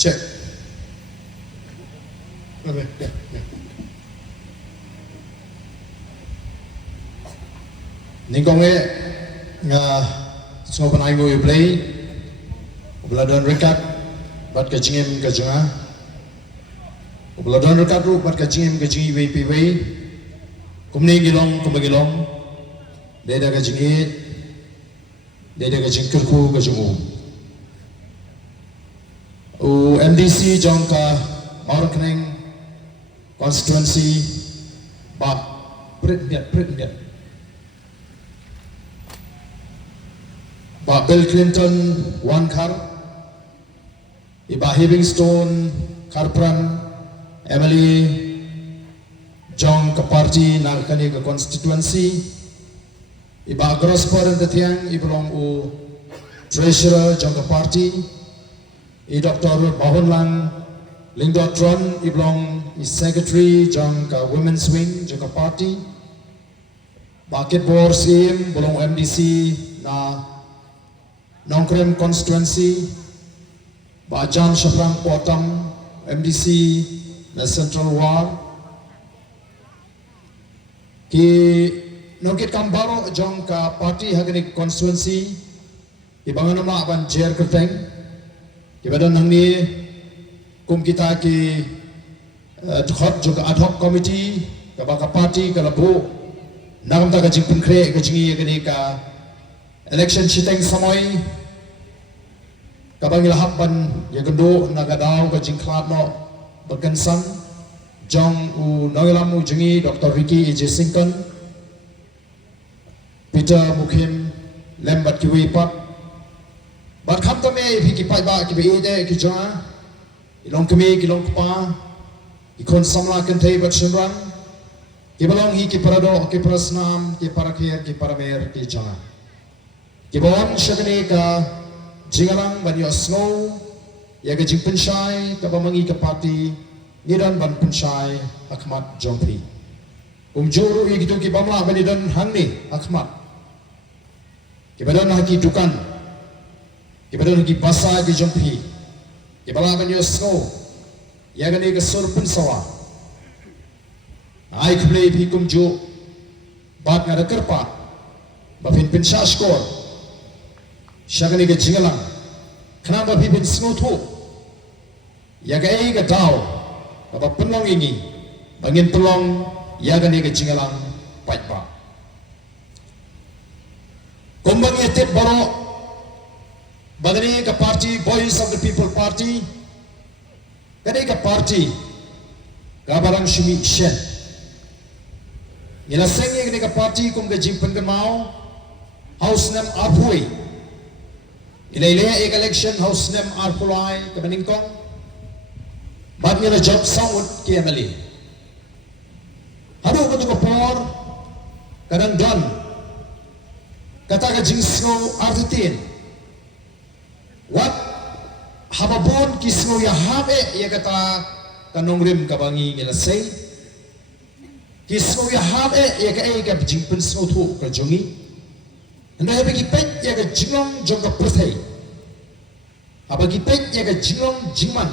Cek. Okay, yeah. Ningkongnya nga semua penai mo play, ubladon rekat, bat kacingem kacunga, ubladon rekat ru bat kacingem kacingi WPW, kumni gilong kumagilong, deda kacingit, deda kacing kerku kacungu. MDC jong ka Marketing constituency ba Pritmiat ba Bill Clinton one kar iba Livingstone Karpran Emily jong ka party na kani ka constituency iba Grosper and Tiang ibalong u treasurer jong ka party Dr. Bahunlang Lingdotron iblong secretary jang ka women's wing jang ka party Bakit Bor Sim bolong MDC na Nongkrem constituency Bajan Syafran Potam MDC na Central Ward ki nongkit kambaro jang ka party hagani constituency ibangan nama aban jer kerteng Kepada nang ni kum kita ki hot juga ad hoc committee ka baka party ka labu nagam ta ka jing penkre ka jingi ka ka election siteng samoy ka bangil hapan ya kendo nagadaw ka jing klat no bagansan jong u nangilam u jingi Dr. Ricky E.J. Sinkan Peter Mukim lembat ki wipat Bat kham tame phi ki pai ba ki be de ki jonga ilong kemi ki long pa ikon samla kan thei bat shimran ki balong hi ki parado ki prasnam ki parakhe ki paramer ki jonga ki bawang shagni ka jingalang ban yo snow ya ga jing penshai ka bamangi ka party nidan ban penshai akmat jongpi juru i gitu ki bamla ban nidan hangni akmat ki badan haki dukan Kepada lagi basa ke jompi, kepada banyak snow, yang ni ke surpun sawa. Ai kembali hikum jo, bat ngada kerpa, bapin pensah skor, siapa ni ke jingalang, kenapa bapin snow tu? Yang ai ke tahu, bapa penolong ini, bangin penolong, yang ni ke jingalang, baik ba. Kumbang etip baru. Bagani ka party Voice of the People Party kani ka party ka barang shumi shen ila sengi kani ka party kum ga jimpan ka mau house nam apui ila ek election house nam apulai ka maningkong bad ngila job samut ki emily hadu ko to por kadang don kata ka jingsno artitin Wat hababon kisno ya habe ya kata kanongrim kabangi ngilasay kisno ya habe ya ka ay ka jingpen sno tu ka jongi anda ya bagi pet ya ka jinglong jong ka prthai abagi pet ya ka jinglong jingman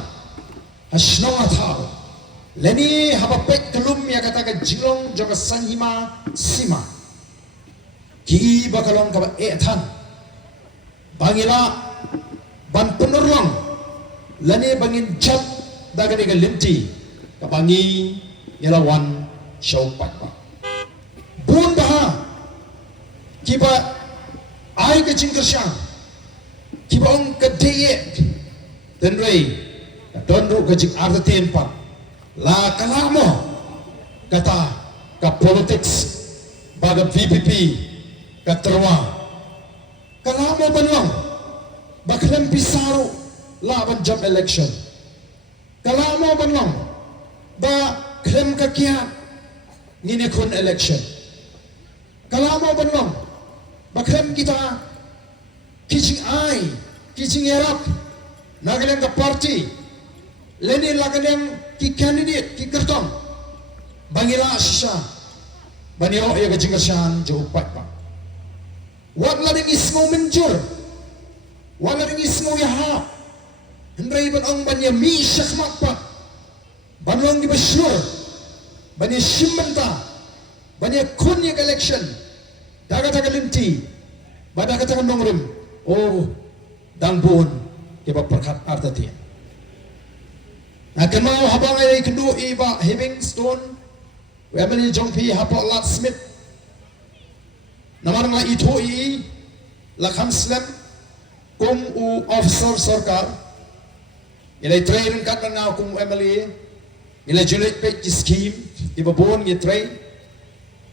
hasnong athar leni haba pet kelum ya kata ka jinglong jong ka sanhima sima ki bakalong ka ethan bangila ban penerlang lani bangin jab dagani ga limti kabangi yelawan show patpa bun baha kiba ai ka jingkersha kiba ong ka deyet dan rei don ru ka jing arten pa la kalamo kata ka politics baga VPP ka terwa kalamo banwang Baklam pisaro laban job election. Kalamo banlang ba klem kakia ninekon election. Kalamo banlang ba klem kita kicing ai kicing erap nagaleng ka party leni lagaleng ki candidate ki kertong bangila sisa banyo ya kajingasyan jo patpa. Wat lading ismo menjur Wala rin ismo yaha Hendrai ban ong ban ya mi syakmat pat. Ban long di basyur. Ban ya shimmanta. Ban ya kun ya election. Daga daga limti. Bada kata nongrim. Oh, dang bon kiba perkat artati. Akan mau habang ay kedua iba Livingstone. Emily Jongpi hapok Lat Smith. Namarang la ito la Kamslem kum u officer sarkar. Ilay train kat na kum Emily. Ilay julit pe scheme iba bon ye train.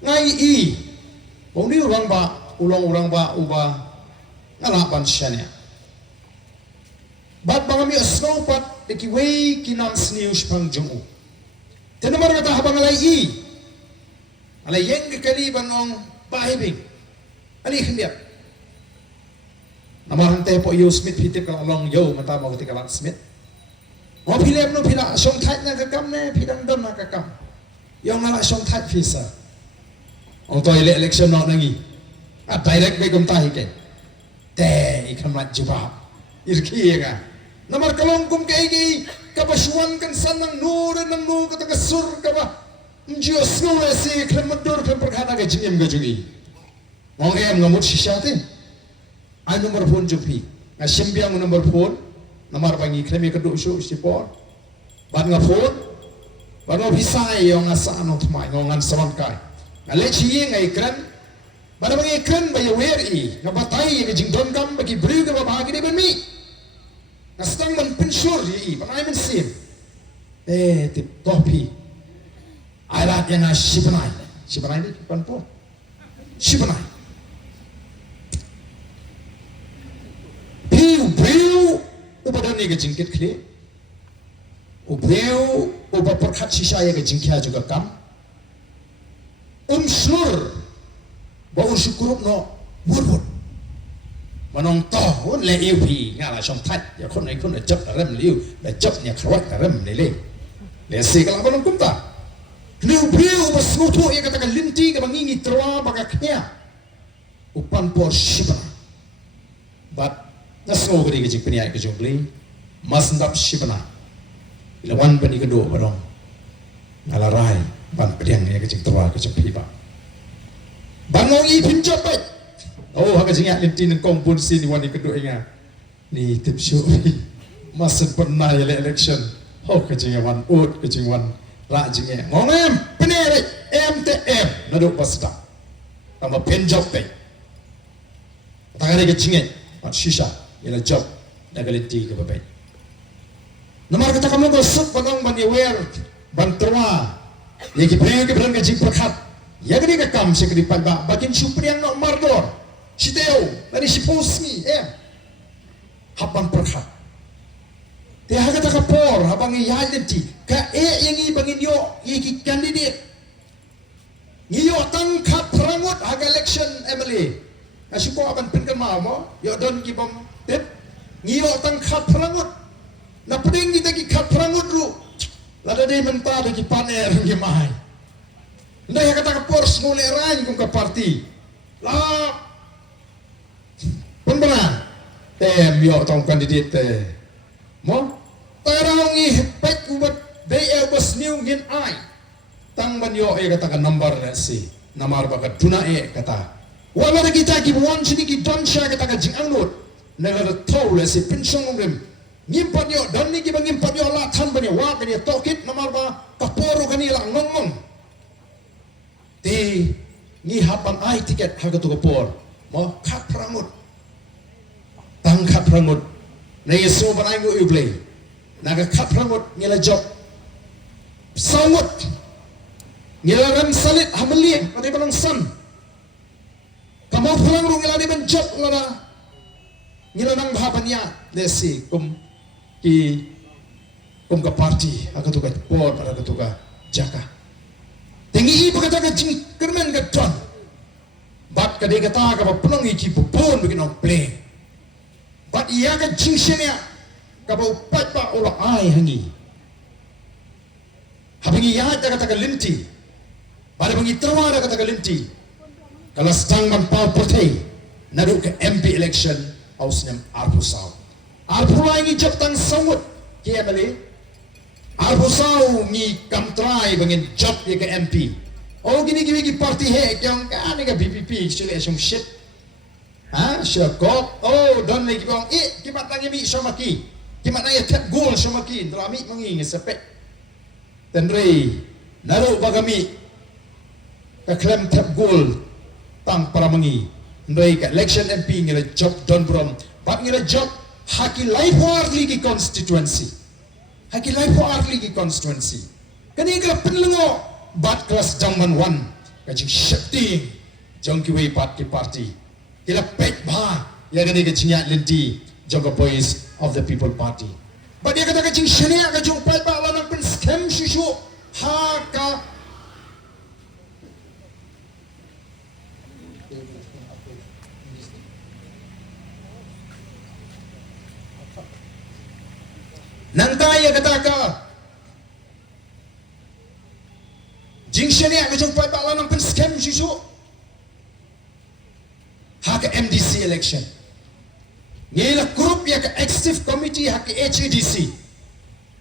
Ngai kung di urang ba ulang uba ngalapan siya niya. Ba't mga mi snow pat ikiway kinam snews pang jungo. Tinamar kata habang alay alay yang kekaliban ng bahibing. Alay hindi. Namarang tayo po Smith hitip ka along matama ko tikalang Smith. Mga pilip no pila siyong tight na kakam na pilang doon na kakam. Yung nga siyong tight visa. Ang toilet election na nangi. At direct bay kong tahi kay. Ikan mat jubah. Irki ka. Namar kalong kum kaigi kapasuan kan sanang nur kata kasur kaba. Diyos nga si klemador kan perkhana ka jingim ka jungi. Ngong em ngamut sisyate. Ay nomor phone jupi. Nga simbiang nomor phone. Namar pangi klemi ka doon sipor. Bad nga phone. Bad nga visay yung asa anong tumay. Ngongan saman kay. Nga lechi nga ikran. Bad nga ikran ba yung weri. Nga batay nga jing don kam bagi beri ka babahagi ni benmi. Nga stang man pensur yi. Bangay man sim. Tip topi. Ayat yang sipanay. Sipanay ni pan po. Sipanay. Ubriu ubadan ni jingkit kli. Ubriu ubah perkat sisa yang jingkia juga kam. Sur bau syukur no buat. Manong toh le iupi ngala song tat ya kon jap rem liu le jap nya khawat rem le. Le si kala manong kumta. Liu briu basmutu ia katakan linti ka bangingi terwa bagaknya. Upan por shiba. But nasno gari ke jingpeni ai ke jongli mas ndap shibana ila wan bani ke do barong ngalarai ban pedang ya ke jing terwa ke jepiba banong i pinjapet oh haga jing linti nang kong pun sini wan ke do inga ni tip show mas pernah ya election oh ke jing wan ut ke jing wan ra jing e ngomem penere MTM nado pasda tama penjapet tagare ke jing at shisha ila job nagaliti ka babay. Namar kata kamu gosok panong maniwer banterwa yaki preng ka jing perkat yagni ka kam se kri pagba bakin supriang no mardor siteo dari si posmi habang perkat te haga ta kapor habang iyalenti ka yang ibangin yo yaki candidate ngiyo tangkat perangut haga election Emily asiko akan pinkan mau yo don kibam tip ngiyo tang khat perangut na peding kita ki khat perangut ru lada dei menta de ki paner ngi mai ndai kata ka pors ngule rain kum ka parti la pembana tem yo tong kandidat te mo tarang ngi pet kubat dei e bas new ngin ai tang ban yo e kata ka number si namar ba ka duna e kata wala kita ki wan sini ki don sha kata ka jing angnut negara tahu le si pensong ngem ngimpat yo dan ni ki bang ngimpat yo la tham bani wa bani tokit namar ba kaporo kani la ngomong ti ngi hapan ai tiket harga tu kapor mo khat prangut tang khat prangut na yeso banai ngo uble naga khat prangut ngila job sawut ngila ram salit hamli pada balang san kamu pulang ru ngila di ben job la ngilanang bahabanya desi kum ka parti aga tuka por aga tuka jaka tengi ibu kata ka jing kermen ka ton bat ka de kata ka punang iki pupun bikin on play bat iya ka jing senia ka ba upat ba ola ai hangi habingi ya kata ka linti pada bangi terwa kata ka linti kalau sedang man pau partai nadu ke MP election ausnyam arpu saw arpu lagi jab tang sawut KMLA Arbusau ni kamtrai bangin job ye ke MP. Oh gini ki party he kyang kan ke BPP actually some shit. Ha syakot. Oh don lagi bang kimat tangi mi samaki. Kimat naya tap goal samaki drami mangi ngesepek. Tenrei naru bagami ka claim tap goal tang para mangi. Ndoi ka election MP ngila job don brom. Pat ngila job haki life warli ki constituency. Haki life warli ki constituency. Kani ka penlengo bat kelas jamban 1 kajing shifting jong ki wei pat ki party. Kila pet ba ya kani ka jinya lenti jong boys of the people party. But dia kata kajing shania ka jong pet ba lanang pen scam shishu ha ka nantaya kata ka jingshani ang jong pai bala ng scam shishu ha ka MDC election ngila group ya ka executive committee ha ka HEDC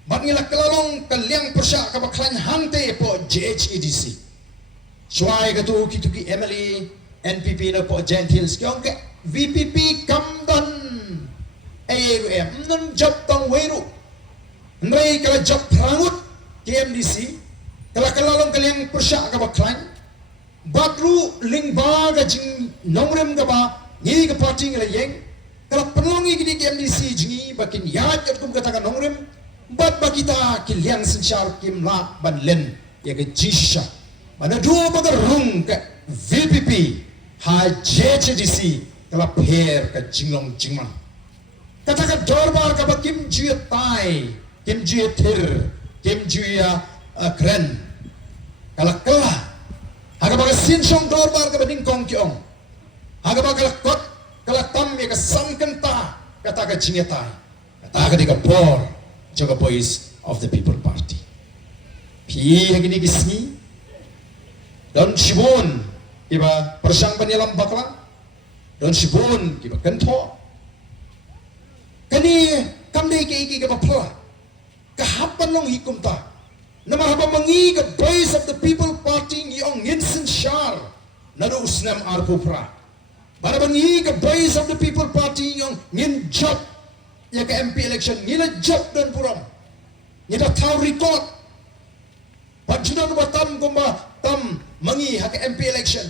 bat ngila kalalong kalyang persya ka baklan hante po JHEDC suai ka tu ki MLA NPP na po Gentiles kyong ka VPP kamdan AUM nun job tang weiru Ndrai kala job prangut KMDC kala kalalong kaliang persya ka baklan batru lingba ga jing nongrem ga ba ngi ga party ngala yeng kala penongi gini KMDC jingi bakin yat kum kata ka nongrem bat bakita kiliang sensyar kimla banlen ya ga jisha mana dua baga rung ka VPP ha JHDC kala pher ka jinglong jingman kata ka dorbar ka bakim juyatai Kim Juya Thir, Kim Juya Kren, kalakala, hagabaga sinsong dorbar ka bading kong kiong, hagabaga kalakot, kalatam ya ka samkanta, kataga jingetay, kataga di ka por, jaga boys of the people party. Pi hagini gisni, don shibun, kiba persang panilam bakla, don shibun, kiba kento, kani kamde iki ka bapla. Kahapan long hikum ta nama haba mangi ka boys of the people party ngiyong nginsen shar naru usnam arpupra para mangi ka boys of the people party ngiyong ngin job ya ka MP election ngila job dan puram ngida taw record pajunan batam gumba tam mangi ha ka MP election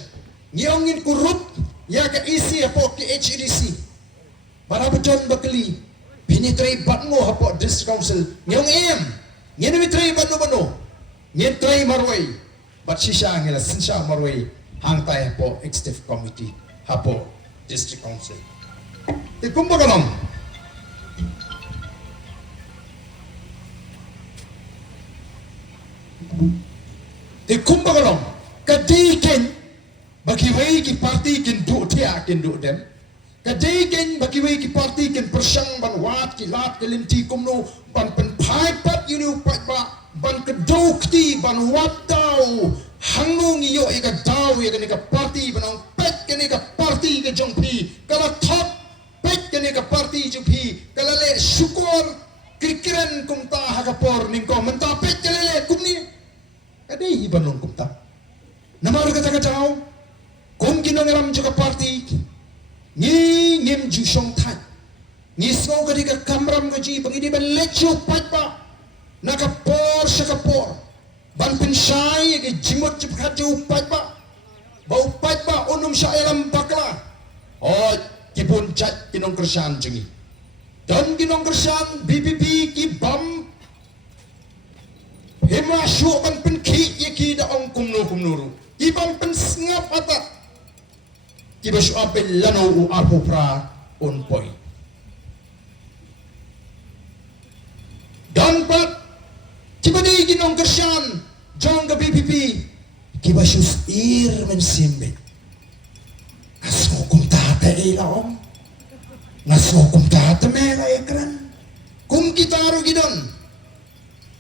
ngiyong ngin kurup ya ka EC apo ki HEDC para bejon bakli Pinitray bat mo hapo district council ngayong AM ngayon mitray bat no ngayon try marway bat siya ngila sinsya marway hang tayo hapo executive committee hapo district council kumbaga nang kumbaga nang kadikin bagiway ki party kin do tiya kin do dem Kadai ken bagiway ki party ken persyang ban wat ki lat ki linti kumno ban pen pai pat yunu pat ba ban kedokti ban wat daw hangong iyo ika daw ika ni ka party banang pet ken ka party ke jongpi kala top pet ken ka party jongpi kala le syukur kikiran kumta hagapor ningko menta pet kelele kumni kadai banong kumta namar kata daw kum kinongram juga party ni ngim ju shong thai ni so ga di ka kamram ga ji bang ini ban lechu pat ba nakapor sakapor ban pin sai ga jimot chip khatu pat ba bau pat ba unum sa alam bakla oh kipun chat kinong kersan jengi dan kinong kersan BPP ki bam hema shu ban pin ki ki da ong kumnu ki bam pin ngap ata Kiba syuapin lano u arpupra on point. Dan pat kiba di ginong kersyan jong ka BPP kiba syus ir men simbe. Aso kum tata ilaom. Naso kum tata mera ekran. Kum kitaro gidon.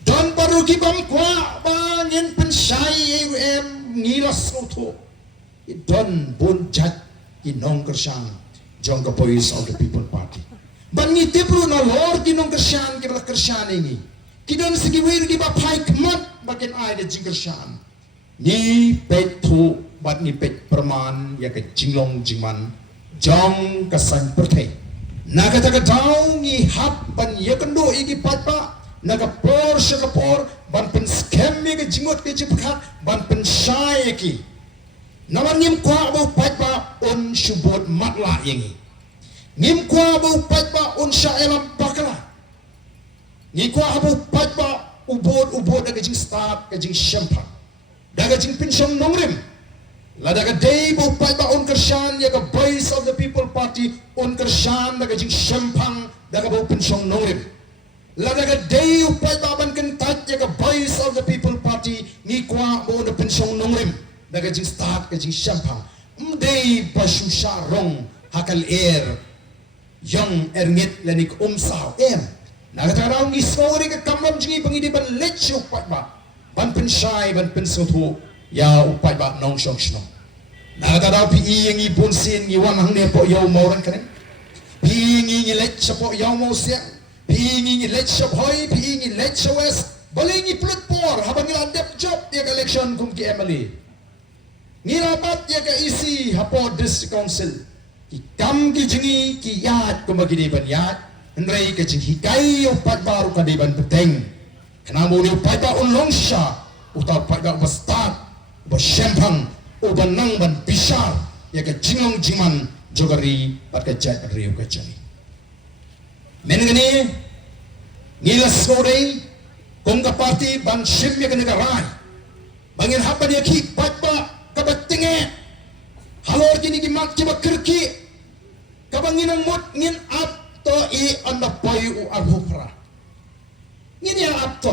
Dan paru kibam kwa banyin pensai ngilas auto. Don bun chat Kinong Kersang Jongga Boys of the People Party Bangi tibru na lor kinong Kristyan kibala Kristyan ini. Kidan sigiwir kiba pai kemat bagian ai de jing Kristyan. Ni pet tu bat ni pet perman ya ke jinglong jingman jong kasan pertai. Naga taga daw ni hap ban ya kendo igi patpa naga por syakapor ban pen scam ya ke jingot ke cipakat ban pen syai ki. Naman ngim kwa bau patpa on syubot matla yengi. Ngim kwa bau patpa on syailam bakala. Ngim kwa bau patpa ubod daga jing start ke jing syampa. Daga jing pinsyong nongrim. La daga day bau patpa on Kristyan ya ke base of the people party on Kristyan daga jing syampang daga bau pinsyong nongrim. La daga day patpa ban kentat ya ke base of the people party ngi kwa bau da pinsyong nongrim. Daga jing start ke jing syampang. Mdei pasu syarong hakal yang erngit lanik umsaw nagataraw ni sori ka kamam jingi pangidi ban lecho patba ban pensai ban pensotu ya upai ba nong shong shno nagataraw pi ingi punsin ni wan hang ne po yaw mauran kane pi ingi lecho po yaw mo sia pi ingi lecho hoi pi ingi lecho wes balingi plut por habang ila dep job ya election kum ki emily ngirapat ya ka isi hapo district council ikam ki jingi ki yat kumagidi ban yat Henry ke jing hikai upat baru kadiban peteng kena mo ni upat ba unlong sha utar upat ba start ba shempang ubanang ban pisar ya ke jingong jiman jogari pat ke jat riu ke jani menengani ngila sore kong ka party ban shim ya ke negara bangin hapa dia ki pat ba kabatinge halor kini ki mak ki bakirki kabangin ang mut ngin up to I anda payu arhupra ngin yang up to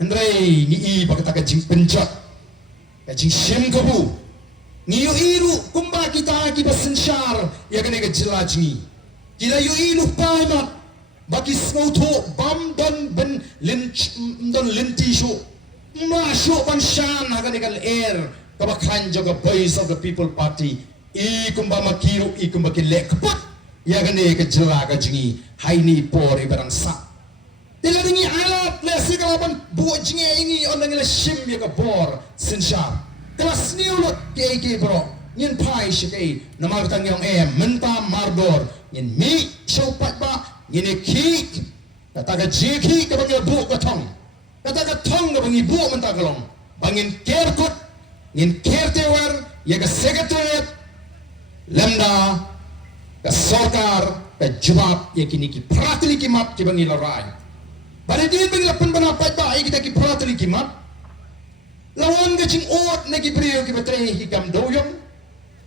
Andrei ni I bakataka jing penjat ka jing shem kabu ni yu iru kumba kita ki basensyar ya kene ke jelajngi kita yu ilu paimat bagi smoto bam dan ben linti sho masuk ban shan hakane kal air kabakhan joga base of the people party I kumba makiru I kumba kilek pot ya gane ke jela ka jingi hai ni por ibarang sa tila dingi alat le sikalaban bu jingi ingi onang le shim ya ka bor sinshar kelas ni ulot ke bro nyen pai shike namar tang yong menta mardor nyen mi chopat ba nyen ki kata ka jiki ka bang bu ka thong kata ka thong ka bang bu menta kalong bangin kerkut nyen kertewar ya ka secretariat lemda ka sorkar ka jawab ya kini ki pratili ki mat ki bangi larai bare din bang lapan bana pat ba ai kita ki pratili ki mat lawan ga jing ot ne ki priyo ki betre hikam doyong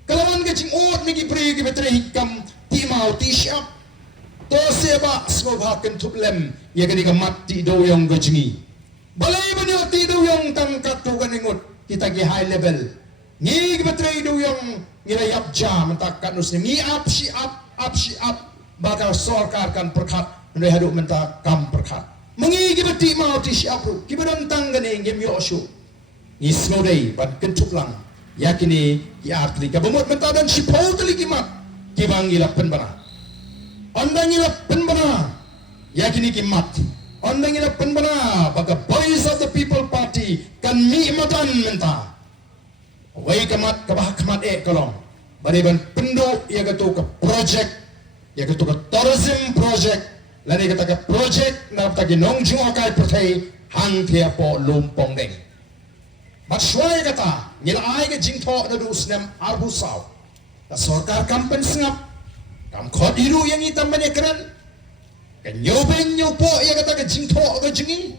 kalawan ga jing ot ne ki priyo ki betre hikam timau tishap to seba smobha kan tuplem ya kini ka mat ti doyong ga jingi balai banyo ti doyong tang katu ganingot kita ki high level ni ki betre doyong ngirayap jam mentak kanus ni up si up bakal sorkar kan perkat ndai haduk mentak kam perkat mengi ki beti mau ti si up ru ki badan tanggane ngem yo shu ni snodai ban kentuk lang yakini ya artli ka bomot mentak dan si potli ki mat ki bangila penbana ondangila penbana yakini ki mat ondangila penbana baka boys of the people party kan mi matan mentak wai kamat kabah kamat kolong bariban pendo ia katu ke project ia katu ke tourism project lani kata ke project na tagi nong jing akai pertai hang thia po lumpong deng mat shwai kata ngil ai ke jing tho na du snem arbu saw ta sarkar kampen sngap kam khot iru yang itam bane kran ke nyoben nyopo ia kata ke jing tho ke jingi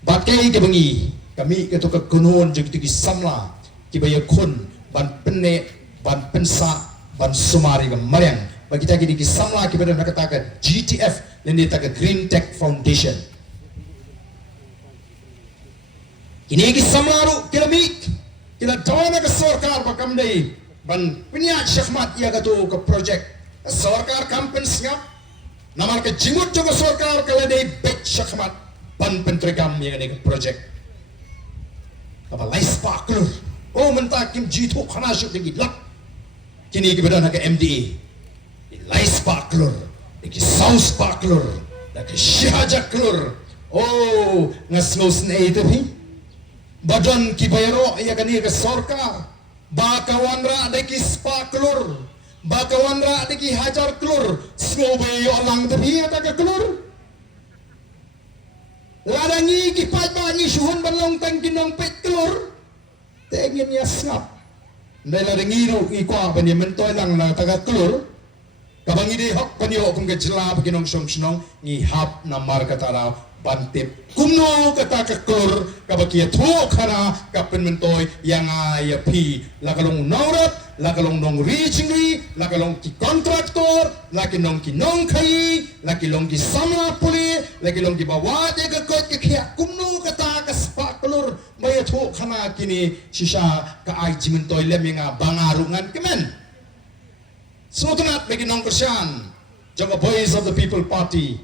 bakai ke bengi kami ketua kegunaan jadi tinggi samla kibaya kun ban penne ban pensa ban sumari kemarin bagi kita gini samla kibaya nak katakan GTF dan dia kata Green Tech Foundation ini ki samla ru kita dona ke sarkar bakam dai ban punya syahmat ia kata ke project sarkar kampens ngap namar ke jimut juga sarkar kalau dai bet syahmat ban pentrikam yang ini ke project apa lais paklur oh mentak kim jitu khana syuk lagi lak kini ke badan ke MDA lais paklur, deki saus paklur, deki syahajak klur. Oh, ngasngos na ito hi. Badan ki bayro iya kani ke sorkar. Bakawanra deki spaklur. Bakawanra deki hajar klur. Sngobe olang tebi ada ke klur. Larangi ki pajbangi suhun balong tang kinong pet klur. Tengin ya sngap. Ndai larangi ro ikwa bani mentoy lang na taga klur. Kabang ide hok panyo kung kajla kinong song ni hap na markatara bantip kumno kata kekur kabakia thok khana kapen mentoy yang ya pi lakalong naurat lakalong nong reachingri lakalong ki kontraktor lakalong ki nong khai lakalong ki sama puli lakalong ki bawa de ka kot ke khia kumno kata ka spaklur maya thok khana kini sisa ka ai jimentoy leminga bangarungan kemen sotunat bagi nong kersian jaga voice of the people party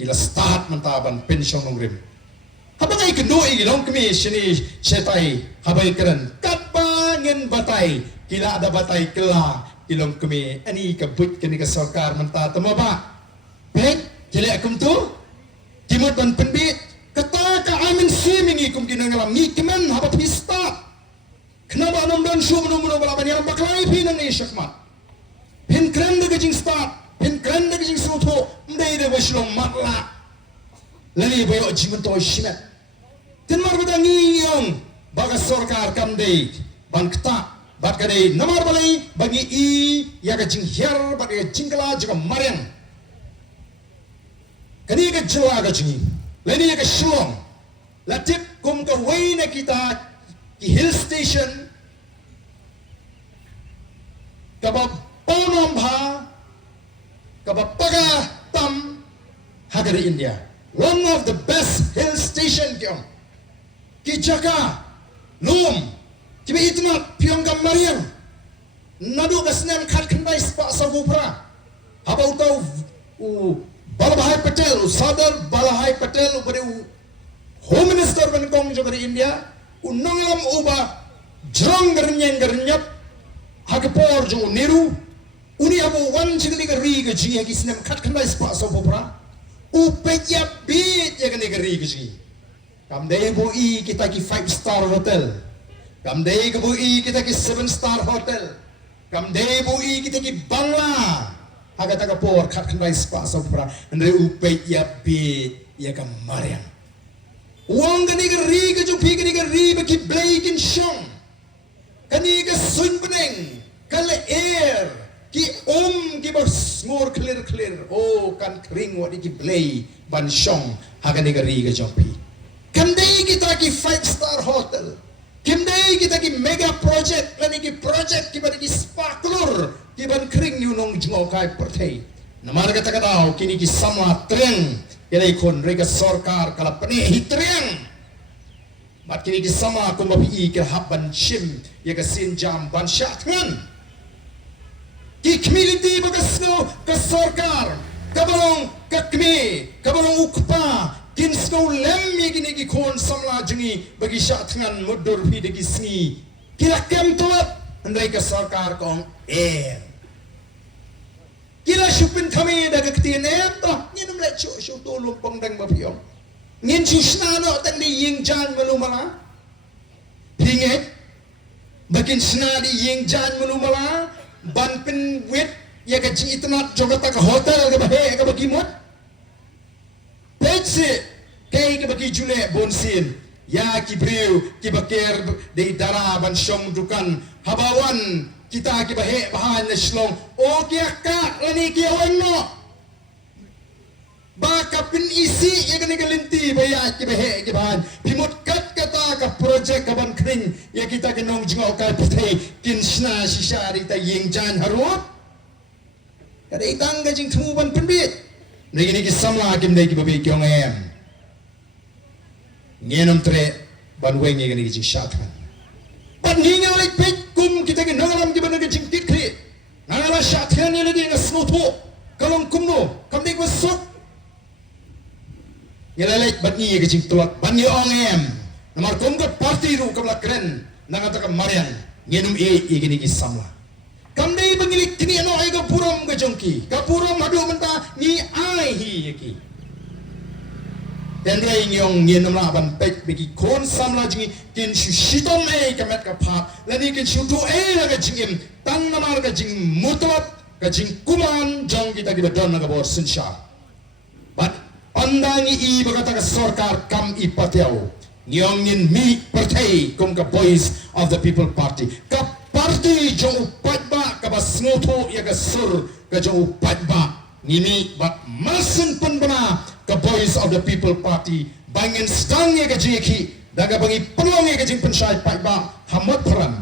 ila start mentaban pension nongrim habang ay kendoi gilong kami sini setai habay keren kapangin batay kila ada batay kela gilong kami ani kabut kini ka sarkar menta tamaba pek kila akum tu timot ban penbit kata ka amin simingi kum kinangalam ni kemen habat pista kenapa anom dan su menumuno balaban yang baklai pinang ni syakmat pin keren de gajing start pin keren de gajing soto ndai de waslong matla lali bayo jimentoy shimet tin mar badangi yong baga sarkar kamdei ban kta bat kadei namar balai bagi i ya gajing her bagi jingkala juga marian kani ka jela gajing lani ka shlong latip kum ka waina kita ki hill station kabab ponom bha kabapaga tam hagari India one of the best hill station kyong ki jaka lum kibe itna pyonga mariam nadu kasnam khat khandai spa sabupra haba utau balabhai patel sadar balahai patel ubare home minister ban kong jogari India unonglam uba jrong garnyap hagpor jo niru uni abu wan jigli ka ri ga ji ki sinem khat khandai spa so popra u peya bit ya ga ri ga ji kam dei bu i kita ki 5-star hotel kam dei ka bu i kita ki 7-star hotel kam dei bu i kita ki bangla haga ta ka por khat khandai spa so popra andre u peya bit ya ka mariam wang ga ri ga ju pi ga ri ba ki blake in shong kani ga sun peneng kala air ki ki bos ngor clear oh kan kering wat ki play ban shong haga negari ga jompi kandai kita ki 5-star hotel kimdai kita ki mega project lani ki project ki ban ki spaklur ki ban kering ni nong jngok kai perthei namar kata kata kini ki sama treng kelai kon rega sarkar kala pane hitreng mat kini ki sama ko mapi ki habban shim ya ka sin jam ban shatngan ki community bagasno ka sarkar kabalong kakmi kabalong ukpa kinsno lemmi gini ki kon samla jengi bagi syatngan mudur hi de gisni kila kem tuat andai ka sarkar kong kila shupin kami da ka ktien to nginum le chu tolong pongdang bapiom ngin susnano tan di yingjan malumala pinget bagin snadi yingjan malumala ban pen wet ya ka ji itna jogata ka hotel ka bahe ka bagi mot petse kay ka bagi jule bonsin ya ki breu ki baker de dara ban shom dukan habawan kita ki bahe bahan na shlong o ki ka lani ki wanno ba ka pin isi ya ka nigalinti baya ki bahe ki bahan pimot kat kata ka project ka ban kring ya kita ka nong jingo ka putay kinsna sishari ta yingjan harut kada itang ka jing tumuban pinbit nagini ki samla kim day ki babi kyong em ngenom tre ban weng ya gani ki shatkan ban hinga like pek kum kita ki nangalam ki ban ka jing tikri nangala shatkan ya ladi nga snoto kalong kumno kam day ko sok Yalalik bat ni gajing tulak ban ni ong em namar konggot party ru kabla kren nangata ka marian ngenum e igini ki samla kamdei bangilik kini ano ay ga puram ga jongki kapura madu menta ni ai hi yaki dan rai nyong ngin namla ban pek begi kon samla jingi kin shu shitom kamet ka phat lani kin shu tu la ka jingim tang namar ka jing mutlap ka jing kuman jong kita di badon na ka bor sinsha but andangi i bagata ka sarkar kam i patyao nyong ngin mi partai kum ka voice of the people party ka parti jong upatba ka basngoto ya ka sur ka jong upatba ngimi bat masun penbana ka voice of the people party bangin stang ya ka jiki daga bangi peluang ya ka jing pensai patba hamot peran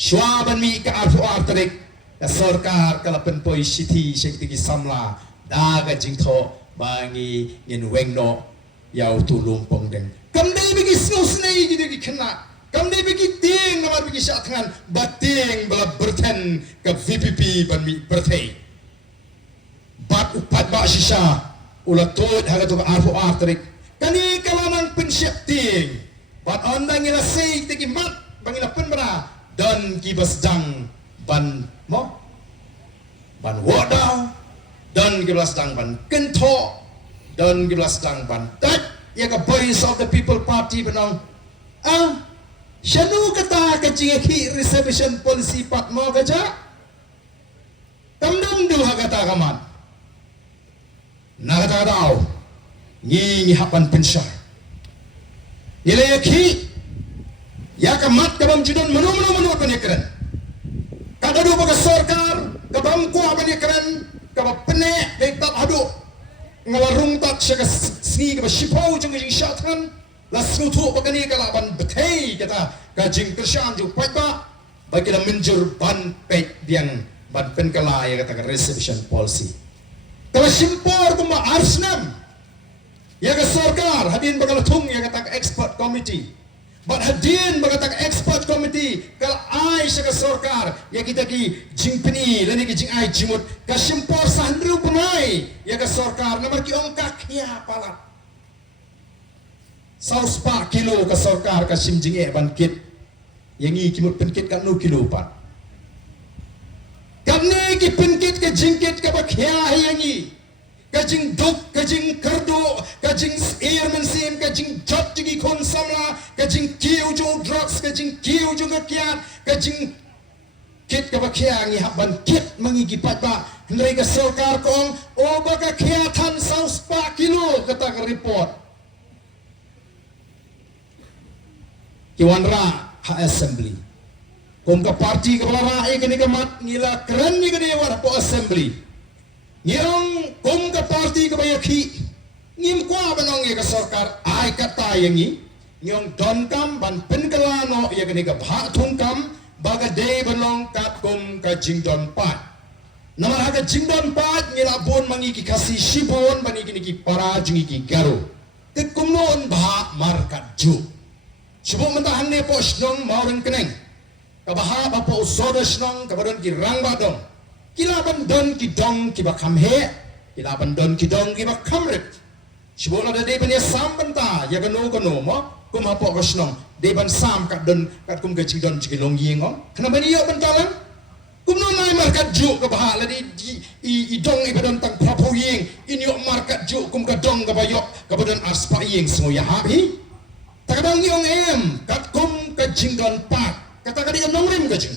shwaban mi ka arfu artarik ka sarkar kala penpoi siti shekti ki samla daga jing tho bangi ngin wengno yau tu lumpong deng kamdai bagi snusnei gitu kena kamdai bagi ting namar bagi syatngan bating bala berten ke VPP ban mi bertei bat upat ba shisha ulatut hagatuk arfu artrik kani kalanang pensyap ting bat ondang ila sei tiki mat bangila penbara dan kibas dang ban mo ban wadaw dan kibas dang ban kento dan kibas dang ban tak ya ka voice of the people party benong syanu kata kecingaki reservation policy pat mo kaja kamdam du kata kaman na kata daw ngi hapan pensyar ilayaki ya kamat kabam judon menu penekran kada du baga sarkar kabam ko penekran kabam penek dekat hadu ngalarung tak syaga sni ka shipau jeng jing syatan la snutu bagani kala ban betai kata ka jing kersyam ju patba bagi la menjur ban pek diang ban pen kala ya kata reservation policy kala simpor kuma arsnam ya ka sarkar hadin bagala tung ya kata expert committee but hadin bagata expert committee kal ai syaga sarkar ya kita ki jingpini lani ki jing ai jimut ka simpor sandru punai ya ka sarkar namar ki ongka khia pala saus pa kilo ka sarkar ka simjing e bankit yangi kimut penkit ka no kilo pat kamne ki penkit ka jingkit ka bakhia yangi kajing duk kajing kerdo kajing airman sim kajing jot jigi kon samla kajing kiu jo drugs kajing kiu jo kiat kajing kit ka bakhia ngi haban kit mangi ki patba hendai ka sarkar kong o baka khiatan saus pa kilo kata ka report kiwanra ha assembly kom ka party ka bala ai kini ka mat ngila keren ni ka dewa po assembly yang kom ka party ka bayaki ngim kwa banong ya ka sarkar ai kata yangi nyong donkam ban penkalano ya kini ka bha thungkam baga de banong kat kom ka jingdon pat namar ha ka jingdon pat ngila bon mangi ki kasi shibon bani kini ki para jingi ki garo te kumnon bha markat ju shibon mentahan ne po snong maureng keneng ka bha ba po soda snong ka badon ki rang badong kilaban don ki dong ki bakam he kilaban don ki dong ki bakam rip sibola da deban ya sam banta ya gano mo kum hapo kosnong deban sam kat don kat kum gaching don jiki long ying om kenapa ni yo bentalan kum no mai markat ju ka bahala di i dong i badon tang prapo ying in yo markat ju kum ka dong ka bayok ka badon aspa ying smo ya habi takadang yong em kat kum ka jingdon pat kata ka di nong rim ka jing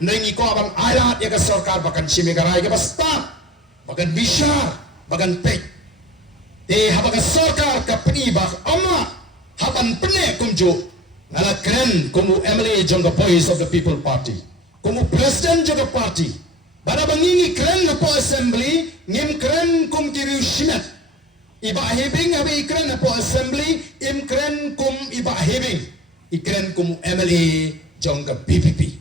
nengi ko abang ayat ya ka sarkar bakan simigaray ka basta bakan bishar bakan pek te habaga sarkar ka penibak ama haban pene kumjo ngala kren kumu MLA jong voice of the people party kumu president jong party bada bangingi kren po assembly ngim kren kum kiri shimet iba hebing abi kren po assembly im kren kum iba hebing ikren kumu MLA jong PPP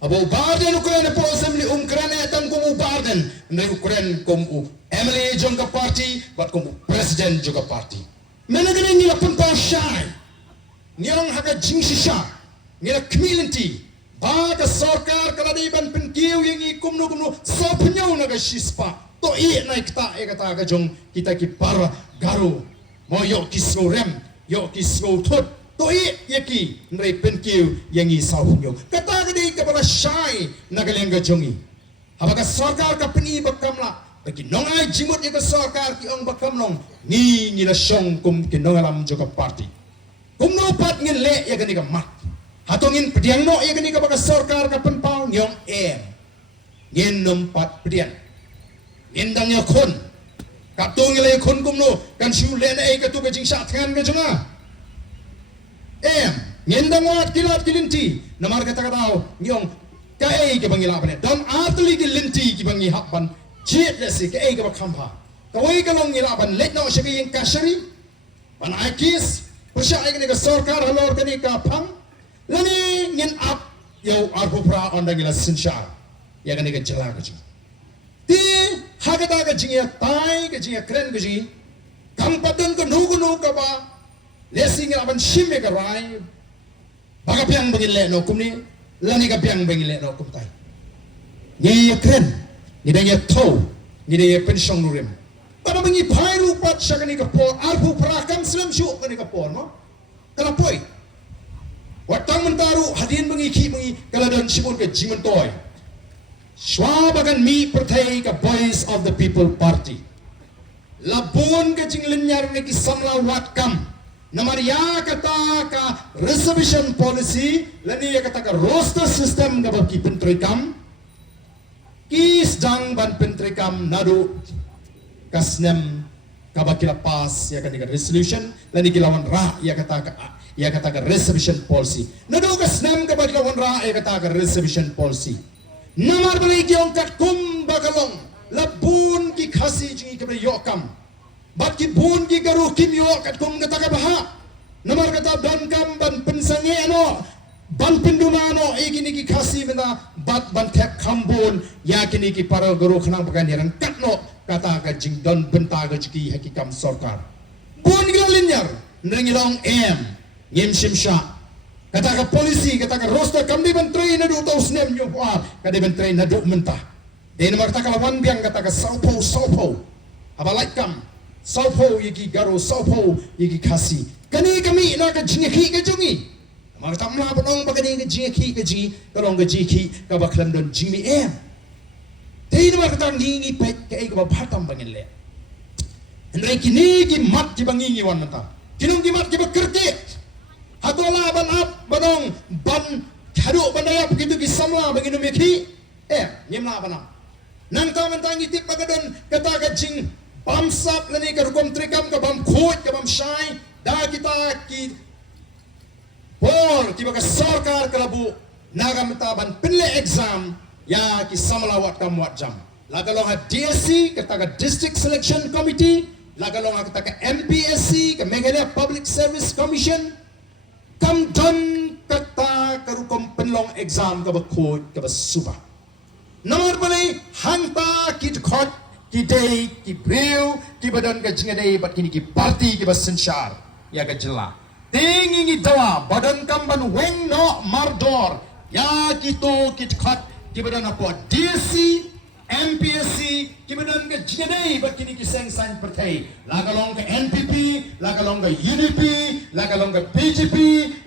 abo barden ukren po assembly kren etan kumu barden ne ukren kumu MLA jong party bat kumu president jong party menagene ni lapun pa shai nyong haga jingsisha ni la community ba ka sarkar kala di ban penkiu yang ikum no so penyo na ga shispa to i na kita e kata ga jong kita ki para garu mo yo kisno rem yo kisno thot to i yaki nrei penkiu yang i sa hunyo kata ga di ka para shai na ga lenga jongi Apakah sarkar ka peni bakam la bagi nongai jimut ya ka sarkar ki ong bakam long ni la syong kum ki nongalam joka parti kum no pat ngin le ya gani ka mat hatongin pediang no ya gani ka baka sarkar ka penpau nyong ngin numpat pedian ngin dang ya khon ka tung le khon kum no kan siu le na ka tu ka jing sa than ka janga ngin dang wat kilat kilinti namar kata katao nyong kai ke bangi la bane dam atli ki linti ki bangi hapan chet le si kai ke bakhampa kawai ka long ila ban let no shagi yin kashari ban akis pusha ai ke sarkar halor ka ni ka phang lani ngin ap yo arpupra on dangila sinshar ya ka ni ka jala ka ji ti hagata ka jinga tai ka jinga kren ka ji kam patan ka nu ka ba lesing ila ban shimme ka rai baga piang bangi le no kumni lani ka piang bangi le no kumtai ni kren ni dang ya tau ni dang pensiong nurim pada bangi phairu pat shakani ka por arpu prakam slam shu kani ka por no kala poi watang mentaru hadin bangi ki bangi kala dan sibun ke jiman toy swabagan mi perthai ka voice of the people party labun ke jinglen nyar ne ki samla wat kam Namaria kata ka reservation policy lani ya kata ka roster system ka baki pentrikam kis dang ban pentrikam nadu kasnem ka baki pas ya kan resolution lani kilawan ra ya kata ka reservation policy nadu kasnem ka baki lawan ra ya kata ka reservation policy namar bali kyong kat kum bakalong labun ki khasi jingi ka yokam bat ki bun ki garu kim yo kat kum kata ka baha namar kata dan kam ban pensange ano ban pendumano ikini ki khasi mena bat ban thek khambon ya kini ki para garu khnang bakan yaran katno kata ka jing don benta ga jiki hakikam sarkar bun galinyar nangilong ngim simsha kata ka polisi kata ka roster kam di ban train na du tau snem yo wa ka di ban train na du menta de namar ta ka wan biang kata ka saupo abalai kam saupo yiki garo saupo yiki khasi kani kami na ka jingki ka jungi mar tamla bonong bagani ka jingki ka ji kalong ka jiki ka baklam don jimi tei mar ka ngi pe ka e ka bhatam bangin le ndai kini ki mat ki bangi wan mata kinong ki mat ki bakrke hatola ban ap bonong ban khadu banaya begitu ki samla bangin meki nyemna bana nang ta man tangi tip pagadon kata ka jing bamsap lani ka rukom trikam ka bam khoj ka bam shai da kita ki por ki baka sarkar kalabu nagam taban pinle exam ya ki samalawat kam wat jam lagalong ha DSC kata ka district selection committee lagalong ha kata ka MPSC ka Meghalaya Public Service Commission kam don kata ka rukom pinlong exam ka ba khoj ka ba suba nomor balai hangta ki khot ki day ki breu ki badan ka jingadai bat kini ki parti ki basenshar ya ka jela tingi dawa badan kamban weng no mardor ya ki to ki khat ki badan apa DC MPSC ki badan ka jingadai bat kini ki seng san partai lagalong ka NPP lagalong ka UDP lagalong ka BJP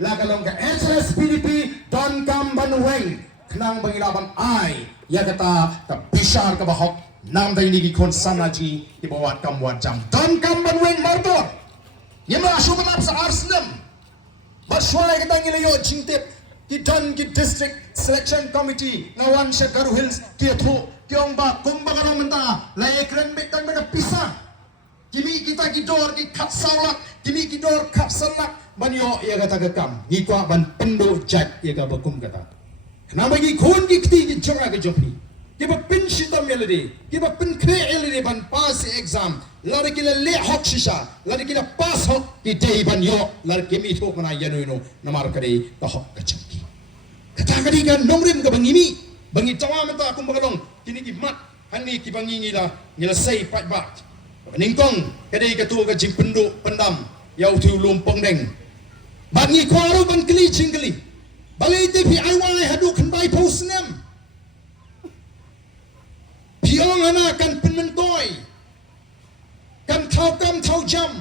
lagalong ka SSPDP don kamban weng knang bangilaban ai ya kata ka bishar ka bahok nam dai ni ki kon sanaji ki bawat kam wat jam don kam ban weng mardor yema shumanap sa arsenal baswai ka tangi layo jingtep ki don ki district selection committee ngawan sa garu hills ki tho kyong ba kumba ka menta la ekren me tang na pisa kimi kita ki dor ki khat salak kimi ki dor khat salak banyo ya kata ka kam ni kwa ban pendo jat ya ka bakum kata nama ki kon ki kti ki jonga ka jompi kiba pin shitam melody kiba pin kre elide ban pass exam lari kila le hok shisha lari kila pass hok ki dei ban yo lari kimi thok na yanu no namar kare ka hok ka chaki kata kadi kan nongrim ka bangimi bangi tawa mata akum bagalong kini ki mat hani ki bangi ngila sei pat bat ningkong kadi ka tu ka jing pendu pendam yau tu lumpong deng bangi kwaru ban kli chingli balai te pi ai hadu khandai posnem piong ana kan penmentoi kan thau jam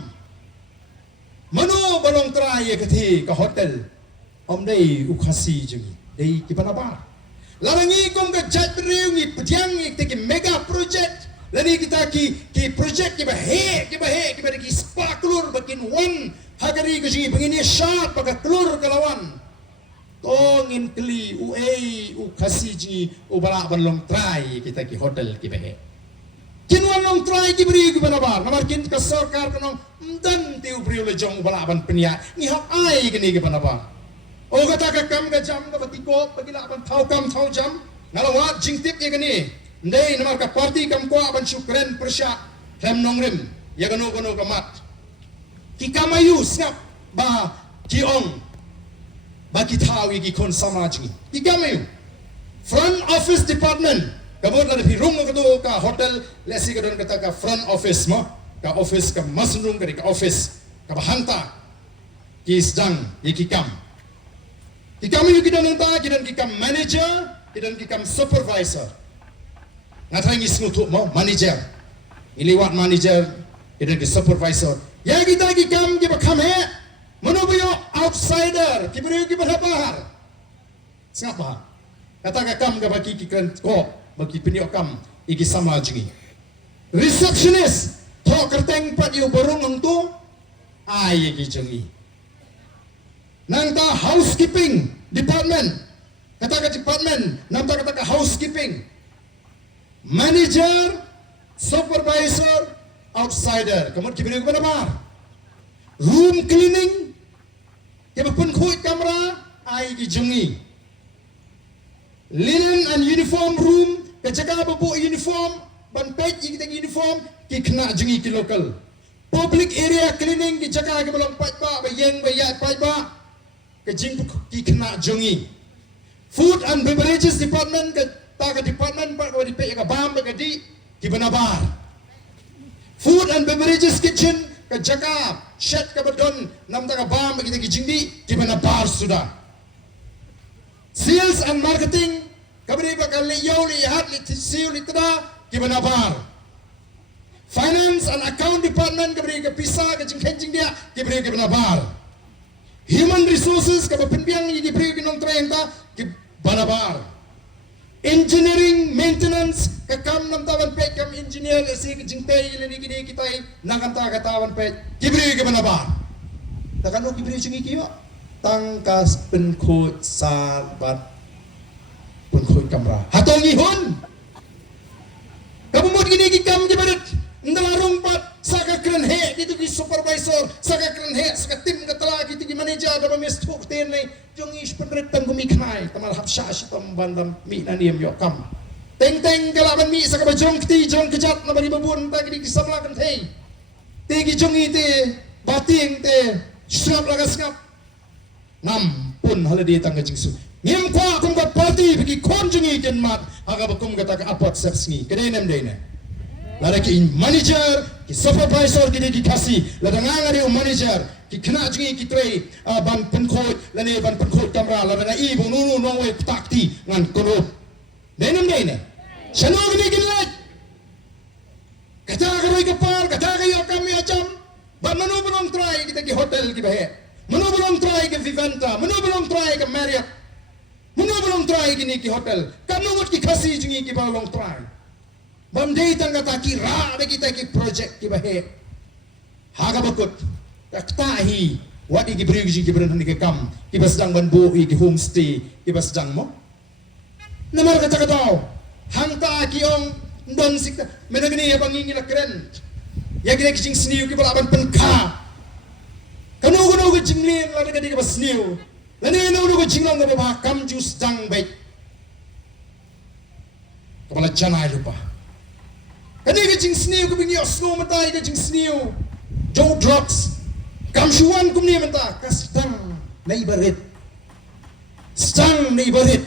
mano balong trai ke thi ka hotel om dei ukhasi jingi dei ki banaba Larangi kong ka jat beriu ngi pediang ngi teki mega project. Lani kita ki project ki bahe ki bagi spa kelur bakin one hagari ke sini begini syarat pakai kelur kelawan. Tongin keli u kasih ji u balak balong try kita ki hotel ki bahe. Kinwan long try ki beri ki banabar. Namar kin ka sarkar kanong dan tiu beri le jong u balak ban penia. Ni hak ai ki ni ki banabar. O kata ka kam ka jam ka batiko bagi lak ban thau kam thau jam. Ngalawat jingtip ye kani. Ndai namar ka parti kam kwa ban syukran persya hem nongrim ya kanu kamat. Ki kamayu snap ba ki ong ba ki thawi ki kon samajni. Ki kamayu front office department kamot la di room ka do ka hotel lesi ka don kata ka front office mo ka office ka masnung ka office ka bahanta ki sedang ki kam. Ki kamayu ki don ta ki don ki kam manager ki don ki kam supervisor. Ngatang ismu tu mo manager. Iliwat manager kita ke supervisor. Ya kita ki kam ki bakam he. Manobuyo outsider ki beri ki berhapar. Siapa? Kata ka kam ka bagi ki kan ko bagi penyo kam iki sama jingi. Receptionist to kerteng pat yu borong ngtu ai ki jingi. Nang ta housekeeping department. Kata ka department, nang ta kata ka housekeeping. Manager, supervisor, outsider. Kamu kiberi kepada apa? Room cleaning, kita pun kuat kamera, ai kijungi. Linen and uniform room, kejaga babu uniform, ban page kita uniform, kena jungi ki local. Public area cleaning, kejaga ke belum paj ba, bayang bayat paj ba, kejing kena jungi. Food and beverages department, ke department pak kau dipek ke bam ke di banabar. Food and beverages kitchen ke jaga shed ke bedon nam tak bam kita ke jindi di banabar sudah. Sales and marketing ke beri bakal liyau lihat siu litra di banabar. Finance and account department ke beri ke pisah ke jengkencing dia ke beri ke banabar. Human resources ke berpimpiang di beri ke nong train ta ke banabar. Engineering, maintenance, kakam nam tawan pek kam engineer si jingtai leni gini kita nakam ta katawan pek kibri ke mana ba takkan lo kibri jungi kiyo tangkas penkot sabat penkot kamera hatongi hun kamu mod gini kikam jibarat ndalarung pat saka keren he gitu ki supervisor saka keren he saka tim katala gitu ki manager da mestuk ten nei jungi penretan gumi khnai tamal hapsha shitam bandam mi naniem yo kam teng kalaban mi saka bajong kti jong kejat na bari babun ta ki samla kan thei te ki jungi te bating te shrap laga skap nam pun haladi tang ka jingsu ngim kwa kum ka party bigi kon jungi ken mat aga bakum ka ta ka apot sepsngi kene nem deine lada ki manager ki supervisor ki dikasih lada ngangari manager ki kena jungi ki trei ban penkot lane ban penkot kamera lada na ibu nunu nongwe takti ngan kono denem deine chano ni gilaj kata karoi kapar kata kayo kami acham ban manu belum try kita ki hotel ki bahe manu belum try ki Vivanta manu belum try ki Marriott manu belum try ki ni ki hotel kanu ki kasih jungi ki belum try Bamdei tangga taki ra de kita ki project ki bahe haga bakut taktahi wadi ki beri ki beren ni ke kam ki basdang ban bo ki homestay ki basdang mo namar kata katao hangta ki ong ndong sikta menagni ya bangingi na keren ya ki jing sniu ki balaban penka kanu ko jinglin la de ki basniu lani no ko jinglong ko ba kam jus dang bai kepala janai lupa kani ke jing sniu ko bingi osno matai ke jing sniu jo drugs kam shuan kum ni menta kastang neighborhood stang neighborhood